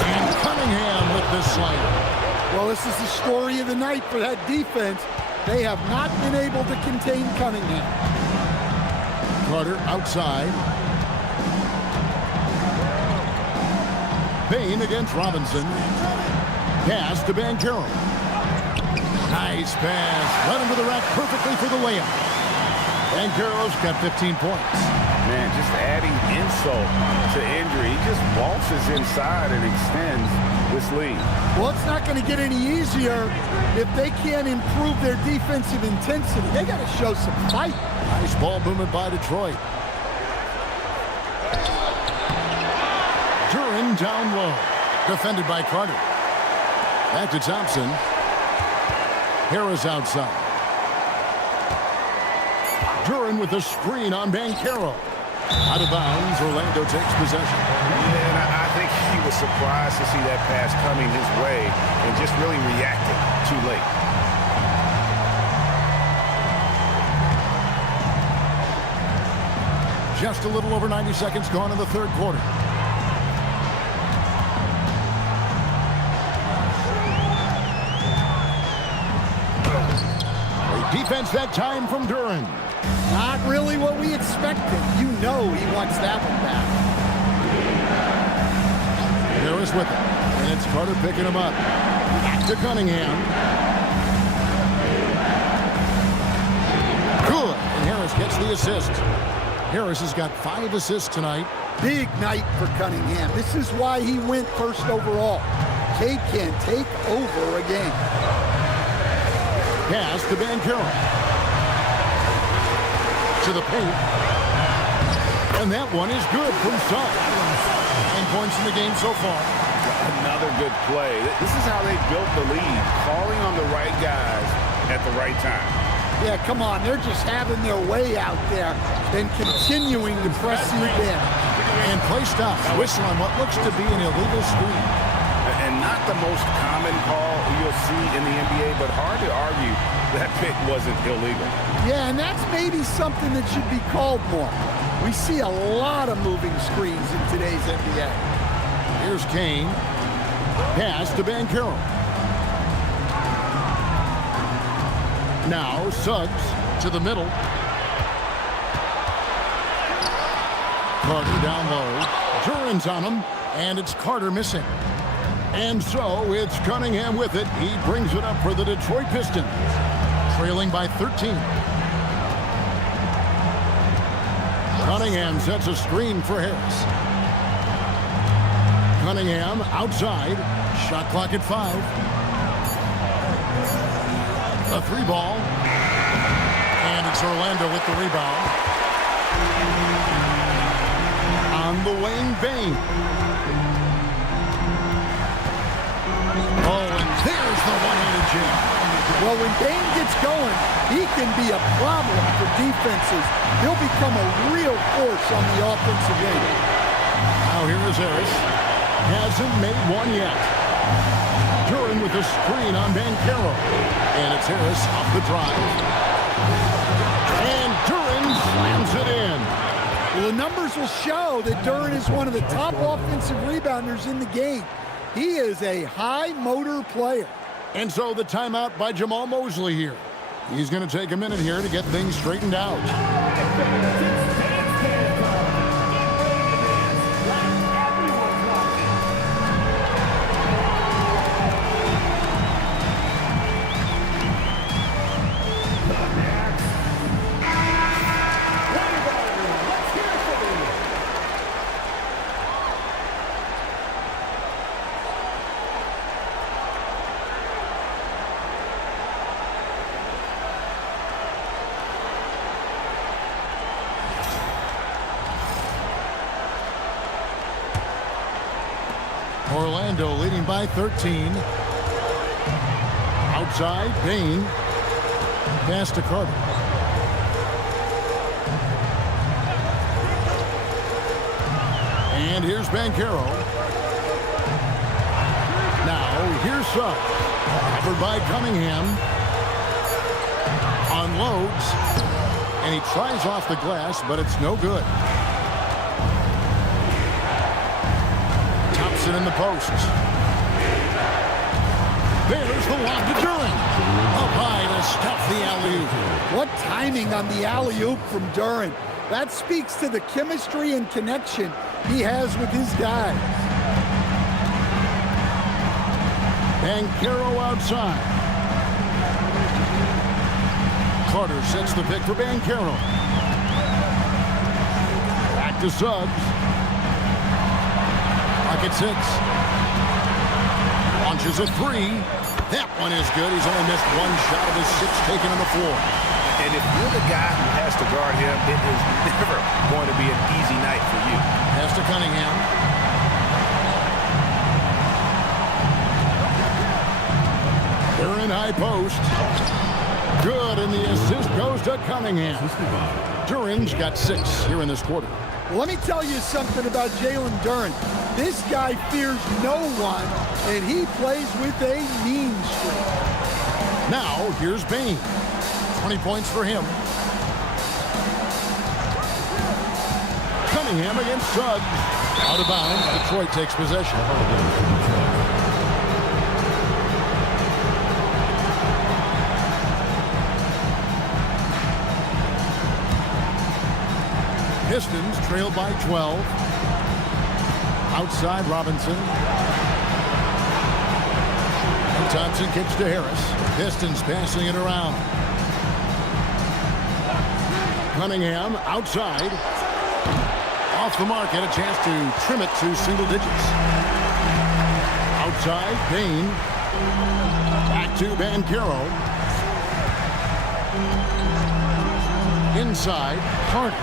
And Cunningham with this slam. Well, this is the story of the night for that defense. They have not been able to contain Cunningham. Carter outside. Payne against Robinson. Pass to Banchero. Nice pass. Run into the rack perfectly for the layup. Banchero's got 15 points. Man, just adding insult to injury. He just waltzes inside and extends this lead. Well, it's not going to get any easier if they can't improve their defensive intensity. They got to show some fight. Nice ball movement by Detroit. Duren down low. Defended by Carter. Back to Thompson. Harris outside. Duren with the screen on Banchero. Out of bounds, Orlando takes possession. Yeah, and I think he was surprised to see that pass coming his way and just really reacted too late. Just a little over 90 seconds gone in the third quarter. Great defense that time from Duren. Not really what we expected. You know he wants that one back. Harris with it. And it's Carter picking him up. Back to Cunningham. Good. And Harris gets the assist. Harris has got 5 assists tonight. Big night for Cunningham. This is why he went first overall. Cade can't take over a game. Pass to Banchero. To the paint. And that one is good from Suggs. 9 points in the game so far. Another good play. This is how they built the lead, calling on the right guys at the right time. Yeah, come on. They're just having their way out there and continuing to press the advantage. And play stops. Whistle on what looks to be an illegal screen. And not the most common call you'll see in the NBA, but hard to argue that pick wasn't illegal. Yeah, and that's maybe something that should be called more. We see a lot of moving screens in today's NBA. Here's Kane. Pass to Banchero. Now Suggs to the middle. Carter down low. Duren's on him, and it's Carter missing. And so it's Cunningham with it. He brings it up for the Detroit Pistons, trailing by 13. Cunningham sets a screen for Harris. Cunningham outside. Shot clock at 5. A 3-ball. And it's Orlando with the rebound. On the wing, Bain. Oh, and there's the one-handed jam. Well, when Bain gets going, he can be a problem for defenses. He'll become a real force on the offensive end. Now here is Harris. Hasn't made one yet. Duran with a screen on Banchero. And it's Harris off the drive. And Duran slams it in. Well, the numbers will show that Duran is one of the top offensive rebounders in the game. He is a high-motor player. And so the timeout by Jamal Mosley here. He's going to take a minute here to get things straightened out. Orlando leading by 13. Outside, Bain. Pass to Carter. And here's Banchero. Now, here's Suggs. Covered by Cunningham. Unloads. And he tries off the glass, but it's no good. In the post. There's the lob to Duran. Up high to stuff the alley-oop. What timing on the alley-oop from Duran. That speaks to the chemistry and connection he has with his guys. Banchero outside. Carter sets the pick for Banchero. Back to Suggs. At 6. Launches a 3. That one is good. He's only missed one shot of his 6 taken on the floor. And if you're the guy who has to guard him, it is never going to be an easy night for you. Pass to Cunningham. They're in high post. Good, and the assist goes to Cunningham. Duran's got 6 here in this quarter. Well, let me tell you something about Jalen Duran. This guy fears no one, and he plays with a mean streak. Now, here's Bain. 20 points for him. Cunningham against Suggs. Out of bounds. Detroit takes possession. Pistons trail by 12. Outside, Robinson. And Thompson kicks to Harris. Pistons passing it around. Cunningham outside. Off the mark, and a chance to trim it to single digits. Outside, Bain. Back to Banchero. Inside, Carter.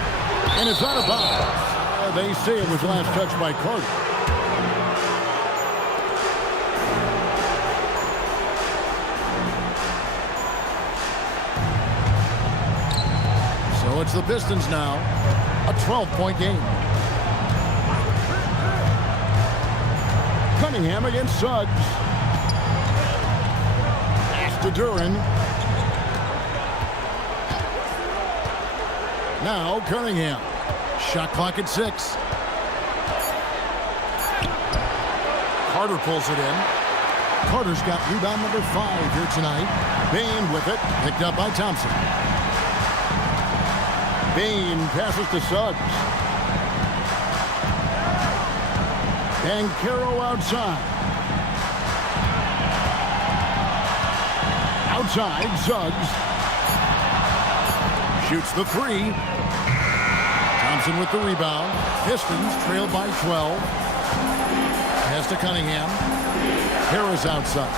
And it's out of bounds. They say it was last touched by Carter. So it's the Pistons now. A 12-point game. Cunningham against Suggs. Pass to Duran. Now Cunningham. Shot clock at 6. Carter pulls it in. Carter's got rebound number 5 here tonight. Bain with it. Picked up by Thompson. Bain passes to Suggs. Banchero outside. Outside, Suggs. Shoots the three. Thompson with the rebound. Pistons trail by 12. Pass to Cunningham. Harris outside.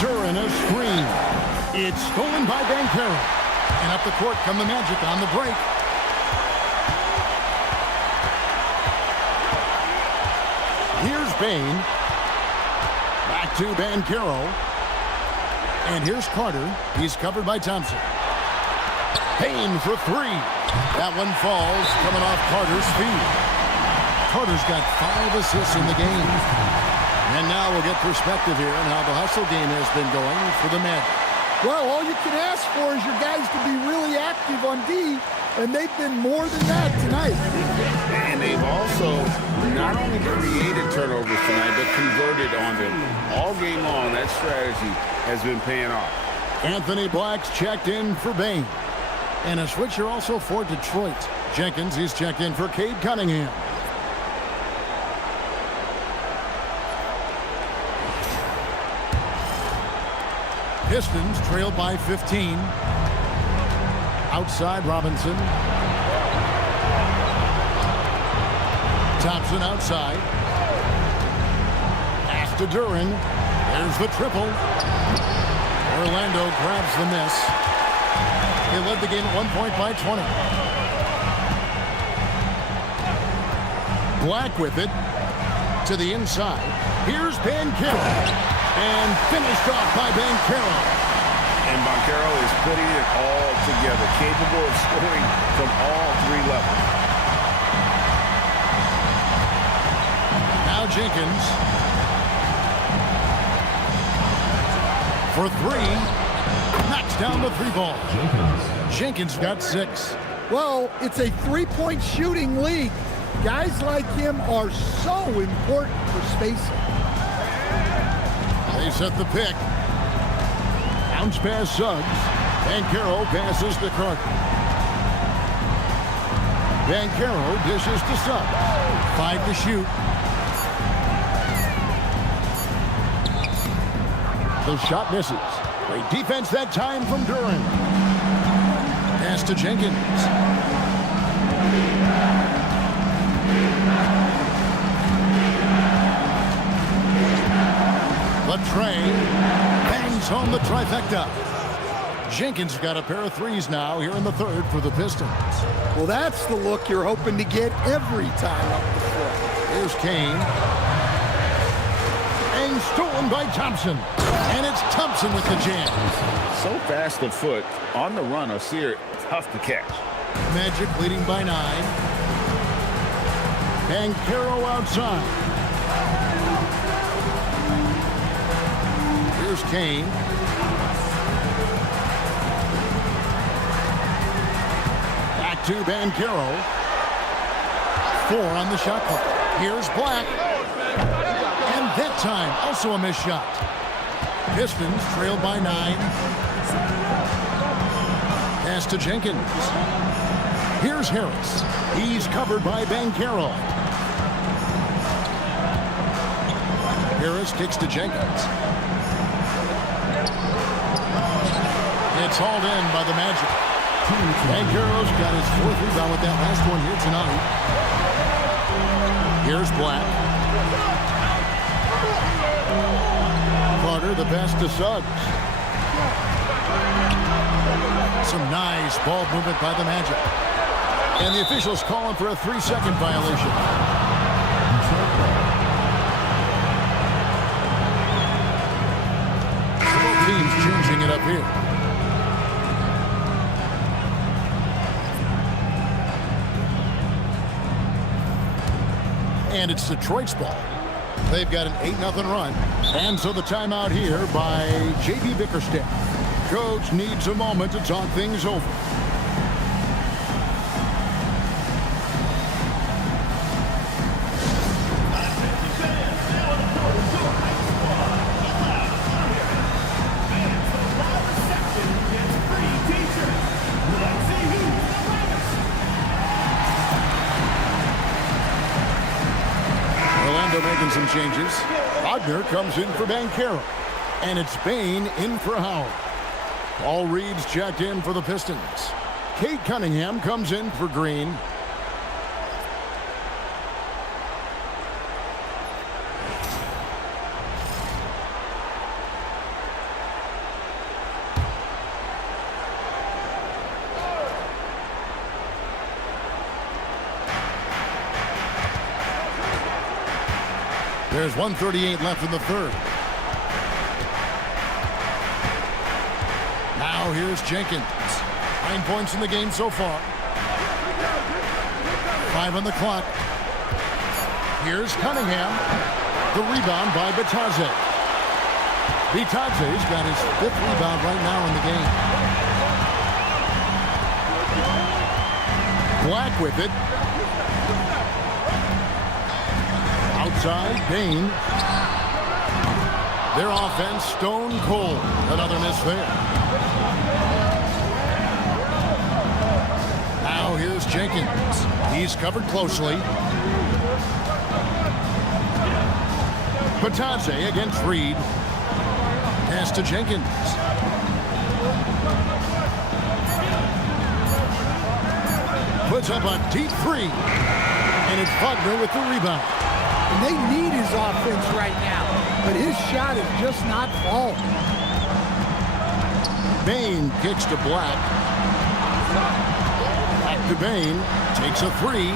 Duran a screen. It's stolen by Banchero. And up the court come the Magic on the break. Here's Bain. Back to Banchero. And here's Carter. He's covered by Thompson. Bain for three. That one falls, coming off Carter's feet. Carter's got 5 assists in the game. And now we'll get perspective here on how the hustle game has been going for the Magic. Well, all you can ask for is your guys to be really active on D, and they've been more than that tonight. And they've also not only created turnovers tonight, but converted on them. All game long, that strategy has been paying off. Anthony Black's checked in for Bain. And a switcher also for Detroit. Jenkins, he's checked in for Cade Cunningham. Pistons trail by 15. Outside, Robinson. Thompson outside. Pass to Duran. There's the triple. Orlando grabs the miss. They led the game at 1 point by 20. Black with it to the inside. Here's Banchero. And finished off by Banchero. And Banchero is putting it all together, capable of scoring from all 3 levels. Now Jenkins. For 3. Knocks down the 3 ball. Jenkins got 6. Well, it's a three-point shooting league. Guys like him are so important for spacing. They set the pick. Bounce pass Suggs. Banchero passes to Carter. Banchero dishes to Suggs. 5 to shoot. The shot misses. Great defense that time from Duran. Pass to Jenkins. Trey bangs home the trifecta. Jenkins got a pair of 3s now here in the 3rd for the Pistons. Well, that's the look you're hoping to get every time up the floor. Here's Kane. And stolen by Thompson. And it's Thompson with the jam. So fast of foot. On the run, Osir, tough to catch. Magic leading by 9. Banchero outside. Here's Kane. Back to Banchero. 4 on the shot clock. Here's Black. And that time, also a missed shot. Pistons trailed by 9. Pass to Jenkins. Here's Harris. He's covered by Banchero. Harris kicks to Jenkins. It's hauled in by the Magic. Banchero's got his 4th rebound with that last one here tonight. Here's Black. Carter, the pass to Suggs. Some nice ball movement by the Magic. And the officials calling for a 3-second violation. Both teams changing it up here. And it's Detroit's ball. They've got an 8-0 run. And so the timeout here by J.B. Bickerstaff. Coach needs a moment to talk things over. changes. Wagner comes in for Banchero. And it's Bain in for Howard. Paul Reed's checked in for the Pistons. Cade Cunningham comes in for Green. There's 1:38 left in the third. Now here's Jenkins. 9 points in the game so far. 5 on the clock. Here's Cunningham. The rebound by Bitadze. Bitadze's got his 5th rebound right now in the game. Black with it. Outside, Bain. Their offense stone cold. Another miss there. Now here's Jenkins. He's covered closely. Bitadze against Reed. Pass to Jenkins. Puts up a deep three. And it's Wagner with the rebound. And they need his offense right now, but his shot is just not falling. Bain kicks to Black. Back to Bain. Takes a three.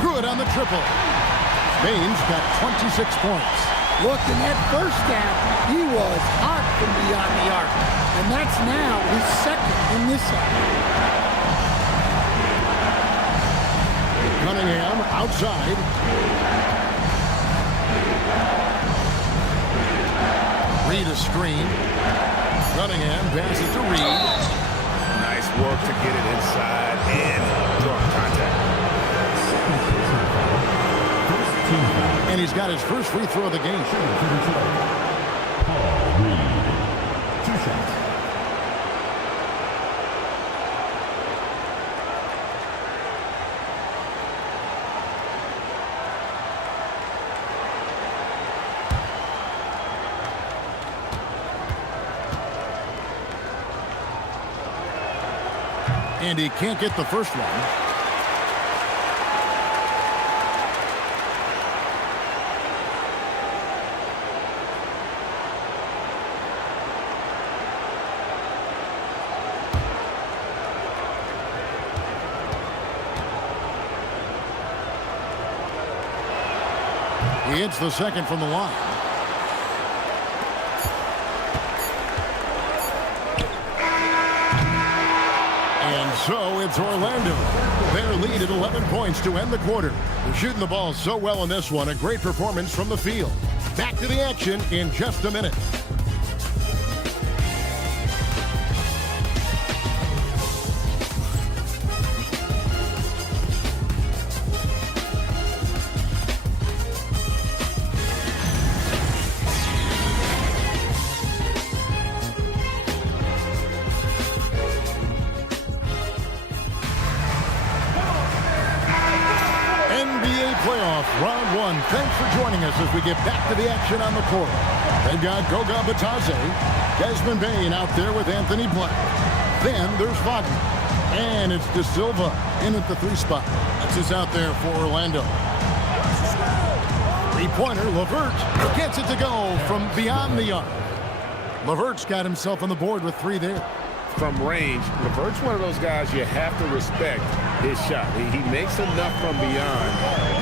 Good on the triple. Bain's got 26 points. Look, in that first half, he was hot from beyond the arc. And that's now his second in this half. Cunningham outside. Reed a screen. Cunningham passes to Reed. Nice work to get it inside and draw contact. And he's got his first free throw of the game. Paul Reed. 2 shots. And he can't get the first one. He hits the second from the line. And so it's Orlando. Their lead at 11 points to end the quarter. They're shooting the ball so well in this one. A great performance from the field. Back to the action in just a minute. Round one. Thanks for joining us as we get back to the action on the court. They've got Goga Bitadze, Desmond Bain out there with Anthony Black. Then there's Wagner. And it's De Silva in at the 3 spot. That's us out there for Orlando. Three-pointer, LeVert gets it to go from beyond the arc. LeVert's got himself on the board with 3 there. From range, LeVert's one of those guys you have to respect his shot. He makes enough from beyond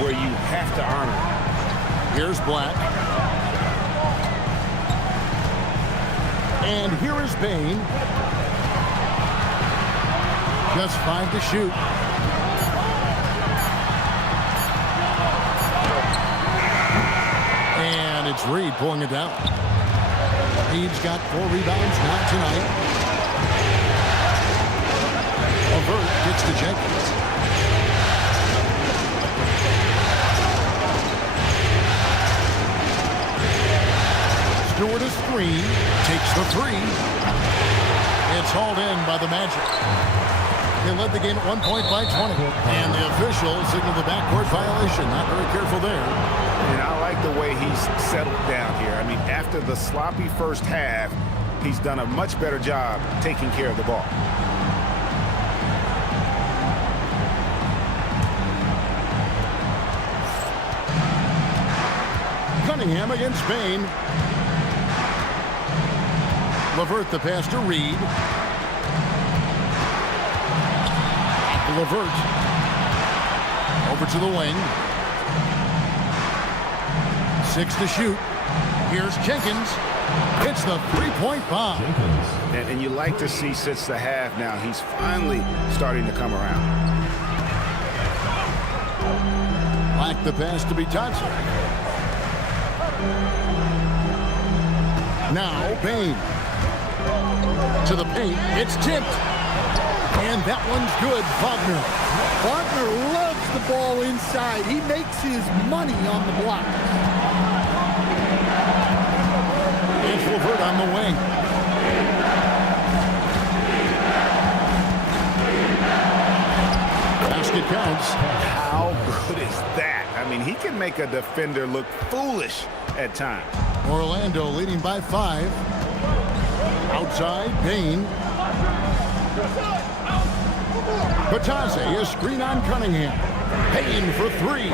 where you have to honor him. Here's Black. And here is Bain. Just 5 to shoot. And it's Reed pulling it down. Reed's got 4 rebounds now tonight. LeVert gets to Jenkins. Stewart a screen, takes the 3. It's hauled in by the Magic. They led the game at 1 point by 20. And the official signaled the backcourt violation. Not very careful there. And I like the way he's settled down here. I mean, after the sloppy first half, he's done a much better job taking care of the ball. Cunningham against Bain. LeVert the pass to Reed. LeVert over to the wing. 6 to shoot. Here's Jenkins. Hits the three-point bomb. And you like to see since the half now, he's finally starting to come around. Black the pass to Bitadze. Now Bain. To the paint. It's tipped. And that one's good. Wagner. Wagner loves the ball inside. He makes his money on the block. It's LeVert on the wing. Basket counts. How good is that? I mean, he can make a defender look foolish at times. Orlando leading by 5. Outside, Bain. Bitadze, a screen on Cunningham. Bain for 3.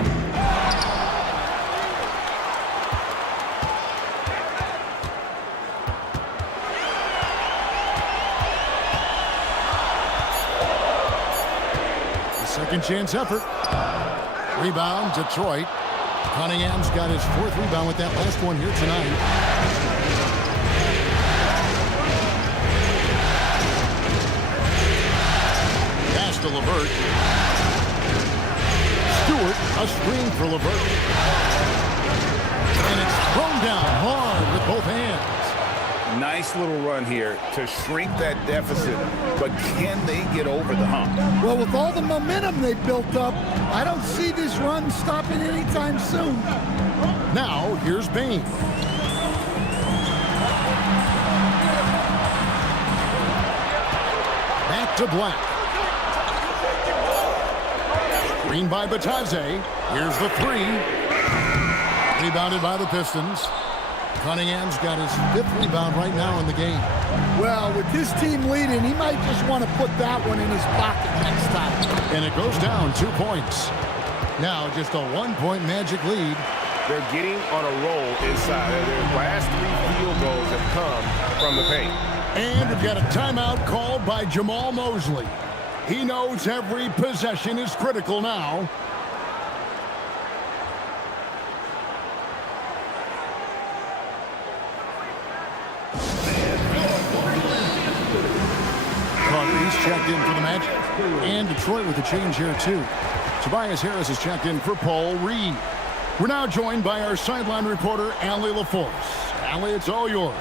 Second chance effort. Rebound, Detroit. Cunningham's got his 4th rebound with that last one here tonight. Pass to LeVert. Stewart, a screen for LeVert. And it's thrown down hard with both hands. Nice little run here to shrink that deficit, but can they get over the hump? Well, with all the momentum they built up, I don't see this run stopping anytime soon. Now, here's Bain. Back to Black. Screen by Bitadze. Here's the 3. Rebounded by the Pistons. Cunningham's got his 5th rebound right now in the game. Well, with his team leading, he might just want to put that one in his pocket next time. And it goes down 2 points. Now just a 1-point Magic lead. They're getting on a roll inside. Their last 3 field goals have come from the paint. And we've got a timeout called by Jamal Mosley. He knows every possession is critical now. He's checked in for the Magic. And Detroit with a change here, too. Tobias Harris is checked in for Paul Reed. We're now joined by our sideline reporter, Allie LaForce. Allie, it's all yours.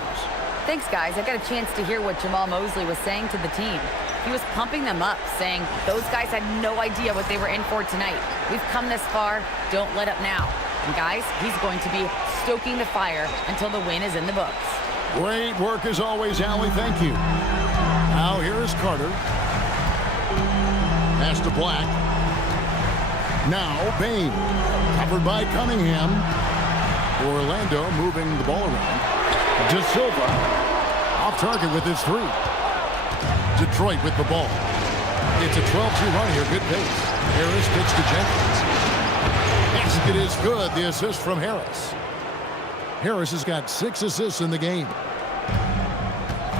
Thanks, guys. I got a chance to hear what Jamal Mosley was saying to the team. He was pumping them up, saying those guys had no idea what they were in for tonight. We've come this far. Don't let up now. And, guys, he's going to be stoking the fire until the win is in the books. Great work as always, Allie. Thank you. Now here is Carter. Pass to Black. Now Bain. Covered by Cunningham. Orlando moving the ball around. De Silva. Off target with his 3. Detroit with the ball. It's a 12-2 run here. Good pace. Harris kicks to Jenkins. Basket is good. The assist from Harris. Harris has got 6 assists in the game.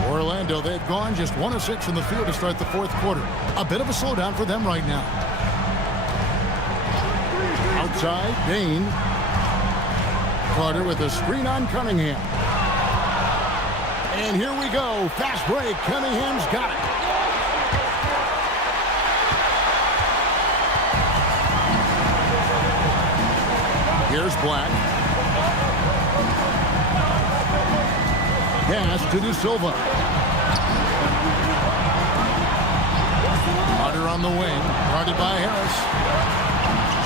Orlando, they've gone just 1 of 6 from the field to start the 4th quarter. A bit of a slowdown for them right now. Outside, Bain. Carter with a screen on Cunningham. And here we go. Fast break. Cunningham's got it. Here's Black. Pass to De Silva. Carter on the wing. Guarded by Harris.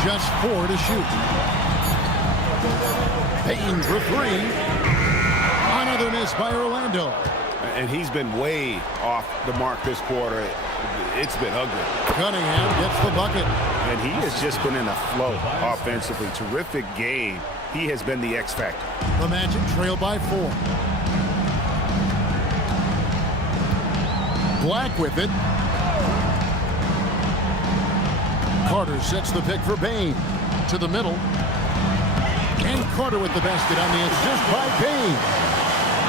Just 4 to shoot. Payton for 3. Another miss by Orlando. And he's been way off the mark this quarter. It's been ugly. Cunningham gets the bucket. And he has just been in a flow offensively. Terrific game. He has been the X factor. The Magic trail by 4. Black with it. Carter sets the pick for Bain. To the middle. And Carter with the basket on the assist by Bain.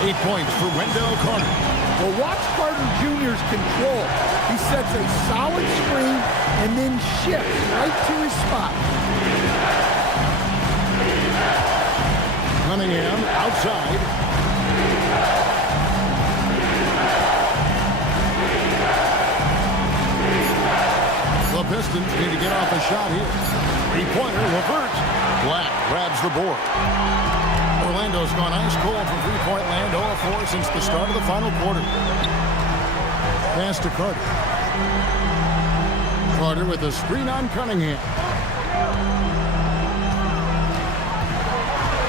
8 points for Wendell Carter. Well, watch Carter Jr.'s control. He sets a solid screen and then shifts right to his spot. Cunningham outside. The Pistons need to get off a shot here. Three-pointer, Levert. Black grabs the board. Orlando's gone ice cold from three-point land, 0-4 since the start of the final quarter. Pass to Carter. Carter with a screen on Cunningham.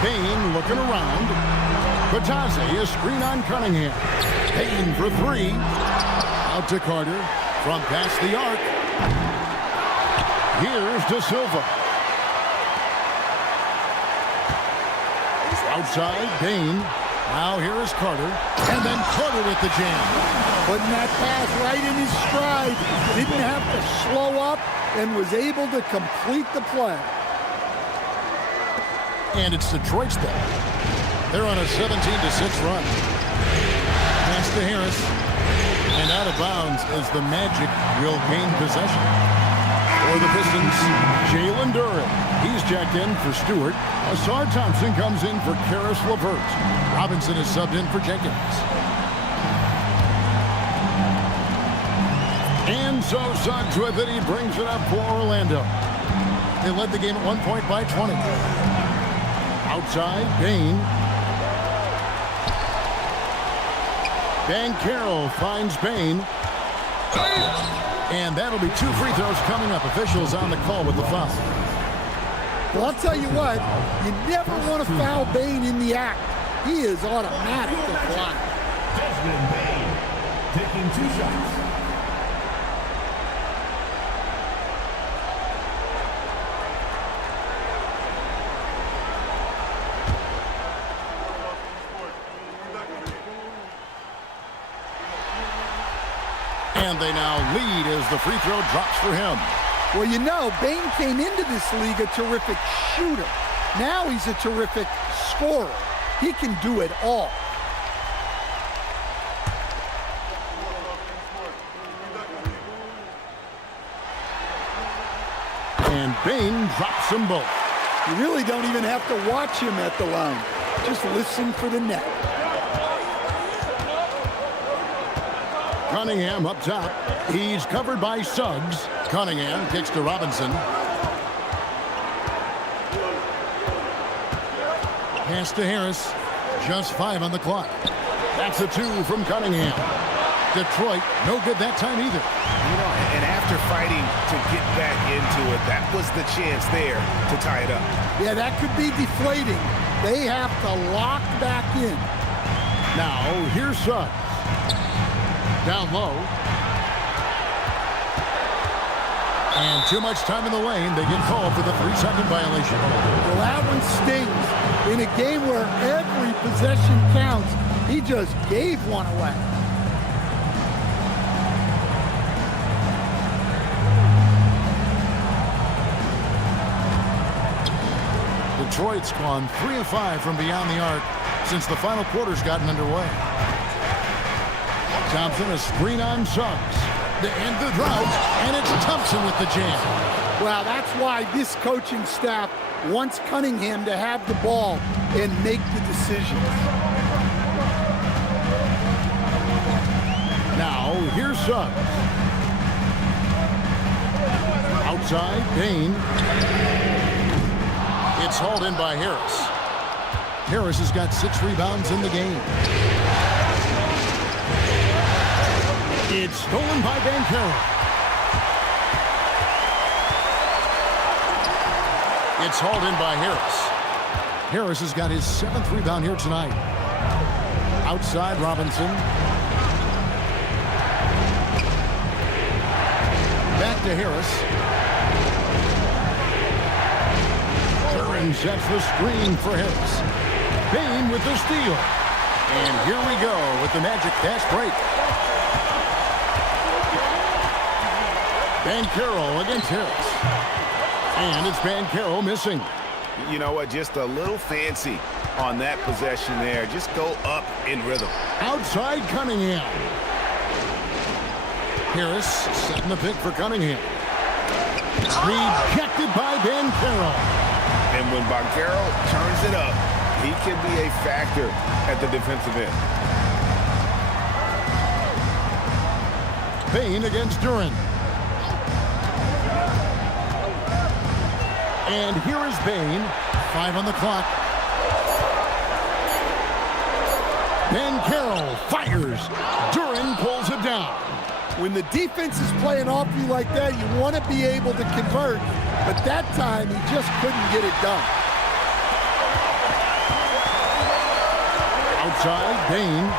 Bain looking around. Batazzi, a screen on Cunningham. Bain for 3. Out to Carter from past the arc. Here's De Silva. Outside, Bain. Now here is Carter. And then Carter with the jam. Putting that pass right in his stride. Didn't have to slow up and was able to complete the play. And it's Detroit's ball. They're on a 17-6 run. Pass to Harris. And out of bounds as the Magic will gain possession. For the Pistons, Jalen Duren. He's checked in for Stewart. Asar Thompson comes in for Karis LeVert. Robinson is subbed in for Jenkins. And so Suggs with it. He brings it up for Orlando. They led the game at 1 point by 20. Outside, Bain. Banchero finds Bain. And that'll be 2 free throws coming up. Officials on the call with the foul. Well, I'll tell you what, you never want to foul Bain in the act. He is automatic at block. Desmond Bain taking 2 shots. And they now lead as the free throw drops for him. Well, you know, Bain came into this league a terrific shooter. Now he's a terrific scorer. He can do it all. And Bain drops them both. You really don't even have to watch him at the line. Just listen for the net. Cunningham up top. He's covered by Suggs. Cunningham kicks to Robinson. Pass to Harris. Just 5 on the clock. That's a 2 from Cunningham. Detroit, no good that time either. You know, and after fighting to get back into it, that was the chance there to tie it up. Yeah, that could be deflating. They have to lock back in. Now, here's Suggs. Down low. And too much time in the lane. They get called for the 3-second violation. Well, that one stings. In a game where every possession counts, he just gave one away. Detroit's gone 3 of 5 from beyond the arc since the final quarter's gotten underway. Thompson, a screen on Suggs to end the drought, and it's Thompson with the jam. Well, that's why this coaching staff wants Cunningham to have the ball and make the decisions. Now, here's Suggs. Outside, Bain. It's hauled in by Harris. Harris has got 6 rebounds in the game. It's stolen by Banchero. It's hauled in by Harris. Harris has got his 7th rebound here tonight. Outside, Robinson. back to Harris. Duran sets the screen for Harris. Bane with the steal. And here we go with the Magic fast break. Banchero against Harris. And it's Banchero missing. You know what? Just a little fancy on that possession there. Just go up in rhythm. Outside Cunningham. Harris setting the pick for Cunningham. Rejected by Banchero. And when Banchero turns it up, he can be a factor at the defensive end. Bane against Duran. And here is Bane. 5 on the clock. Banchero fires. Duran pulls it down. When the defense is playing off you like that, you want to be able to convert. But that time, he just couldn't get it done. Outside, Bane.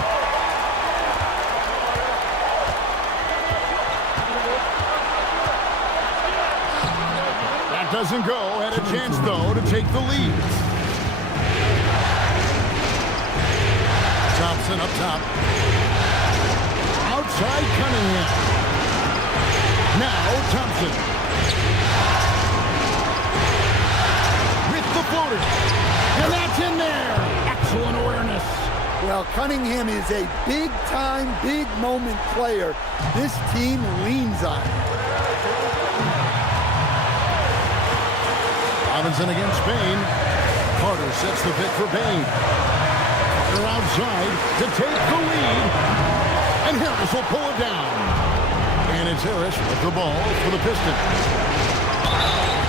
That doesn't go. Had a chance, though, to take the lead. Thompson up top. Outside Cunningham. Now Thompson. With the floater. And that's in there. Excellent awareness. Well, Cunningham is a big-time, big-moment player. This team leans on him. Robinson against Bane. Carter sets the pick for Bane. Carter outside to take the lead. And Harris will pull it down. And it's Harris with the ball for the Pistons.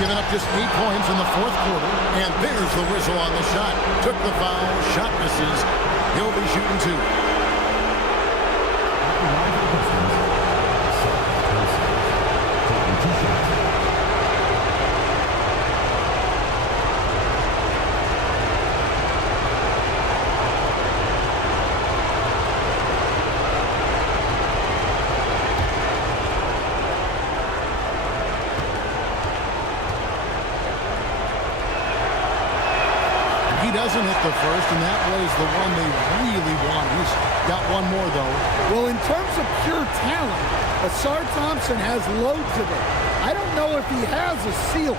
Giving up just 8 points in the fourth quarter. And there's the whistle on the shot. Took the foul. Shot misses. He'll be shooting 2. Doesn't hit the first, and that was the one they really want. He's got one more, though. Well, in terms of pure talent, Asar Thompson has loads of it. I don't know if he has a ceiling.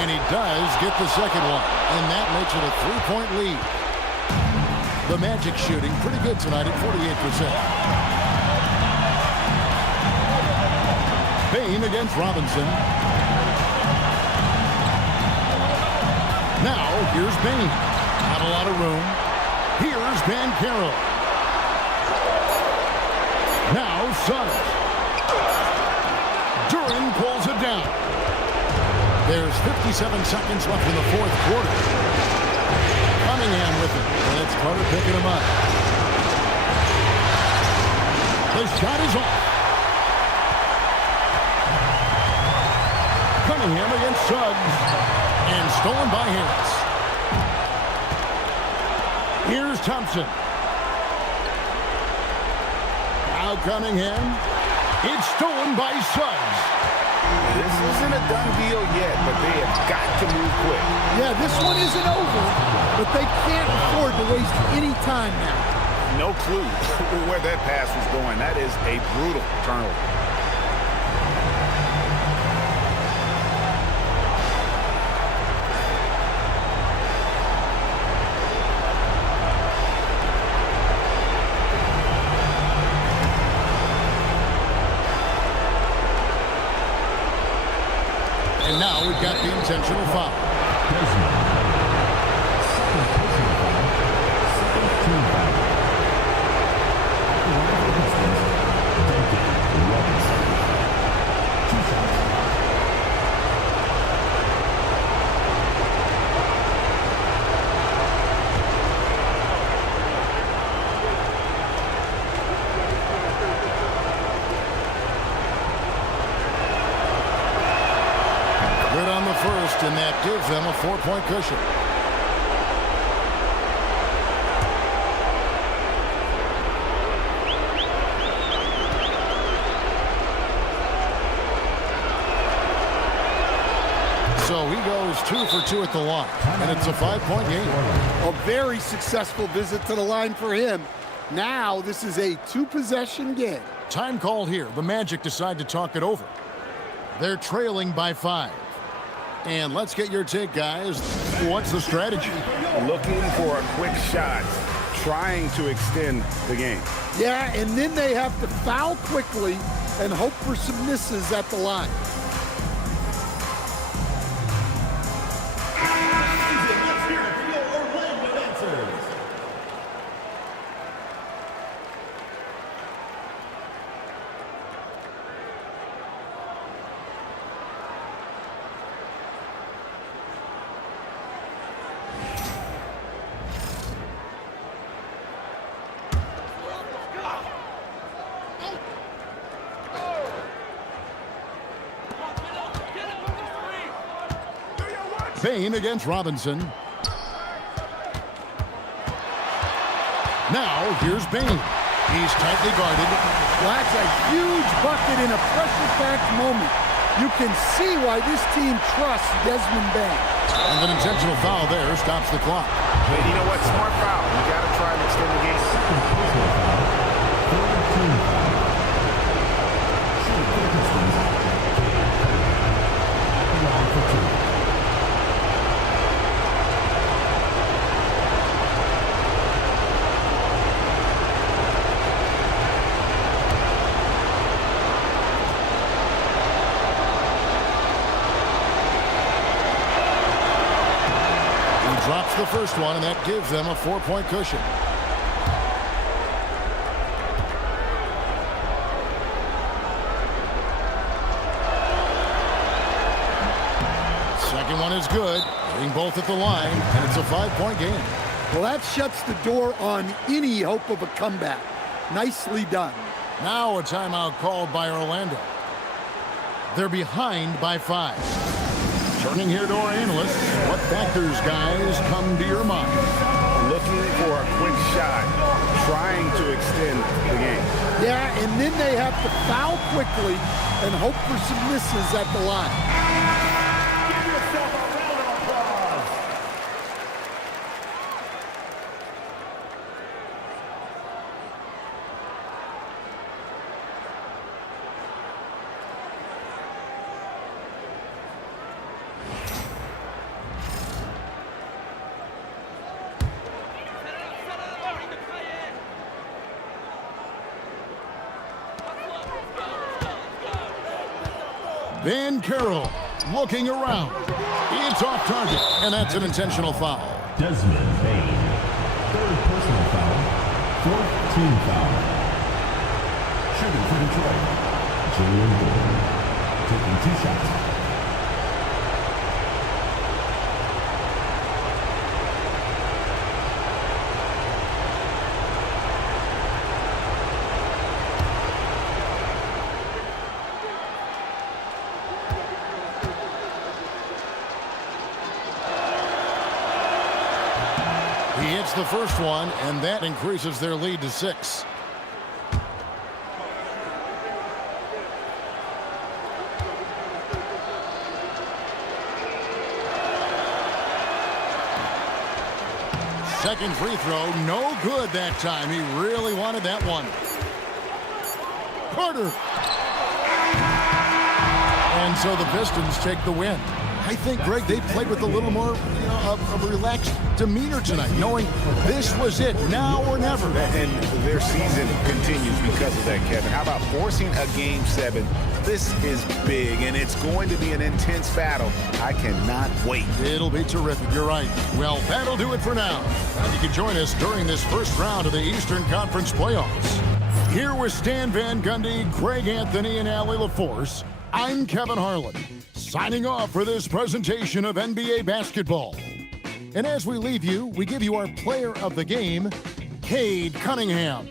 And he does get the second one, and that makes it a 3-point lead. The Magic shooting pretty good tonight at 48%. Bane against Robinson. Now, here's Bane. Not a lot of room. Here's Banchero. Now, Suggs. Duran pulls it down. There's 57 seconds left in the fourth quarter. Cunningham with it. And it's Carter picking him up. The shot is off. Cunningham against Suggs. And stolen by Harris. Here's Thompson. Now Cunningham. It's stolen by Suggs. This isn't a done deal yet, but they have got to move quick. Yeah, this one isn't over, but they can't afford to waste any time now. No clue where that pass was going. That is a brutal turnover. And now we've got the intentional foul. Good on the first, and that gives them a 4-point cushion. So he goes 2 for 2 at the line, and it's a 5-point game. A very successful visit to the line for him. Now this is a 2-possession game. Time called here. The Magic decide to talk it over. They're trailing by 5. And let's get your take, guys. What's the strategy? Looking for a quick shot, trying to extend the game. Yeah, and then they have to foul quickly and hope for some misses at the line. Let's hear it for your Orlando dancers. Payne against Robinson. Now, here's Payne. He's tightly guarded. Well, that's a huge bucket in a pressure-packed moment. You can see why this team trusts Desmond Bain. And an intentional foul there stops the clock. But you know what? Smart foul. You got to try and extend the game. Drops the first one, and that gives them a 4-point cushion. Second one is good. Getting both at the line, and it's a 5-point game. Well, that shuts the door on any hope of a comeback. Nicely done. Now a timeout called by Orlando. They're behind by 5. Turning here to our analysts, what factors, guys, come to your mind? Looking for a quick shot, trying to extend the game. Yeah, and then they have to foul quickly and hope for some misses at the line. Give yourself a round of applause. Van Carroll looking around. It's off target, and that's an intentional foul. Desmond Bain. 3rd personal foul. 4th team foul. Shooting for Detroit, Julian Gordon. Taking 2 shots. He hits the first one, and that increases their lead to 6. Second free throw, no good that time. He really wanted that one. Carter. And so the Pistons take the win. I think, Greg, they played with a little more, of a relaxed demeanor tonight, knowing this was it, now or never. And their season continues because of that, Kevin. How about forcing a Game 7? This is big, and it's going to be an intense battle. I cannot wait. It'll be terrific. You're right. Well, that'll do it for now. And you can join us during this first round of the Eastern Conference playoffs. Here with Stan Van Gundy, Greg Anthony, and Allie LaForce, I'm Kevin Harlan, signing off for this presentation of NBA basketball. And as we leave you, we give you our player of the game, Cade Cunningham.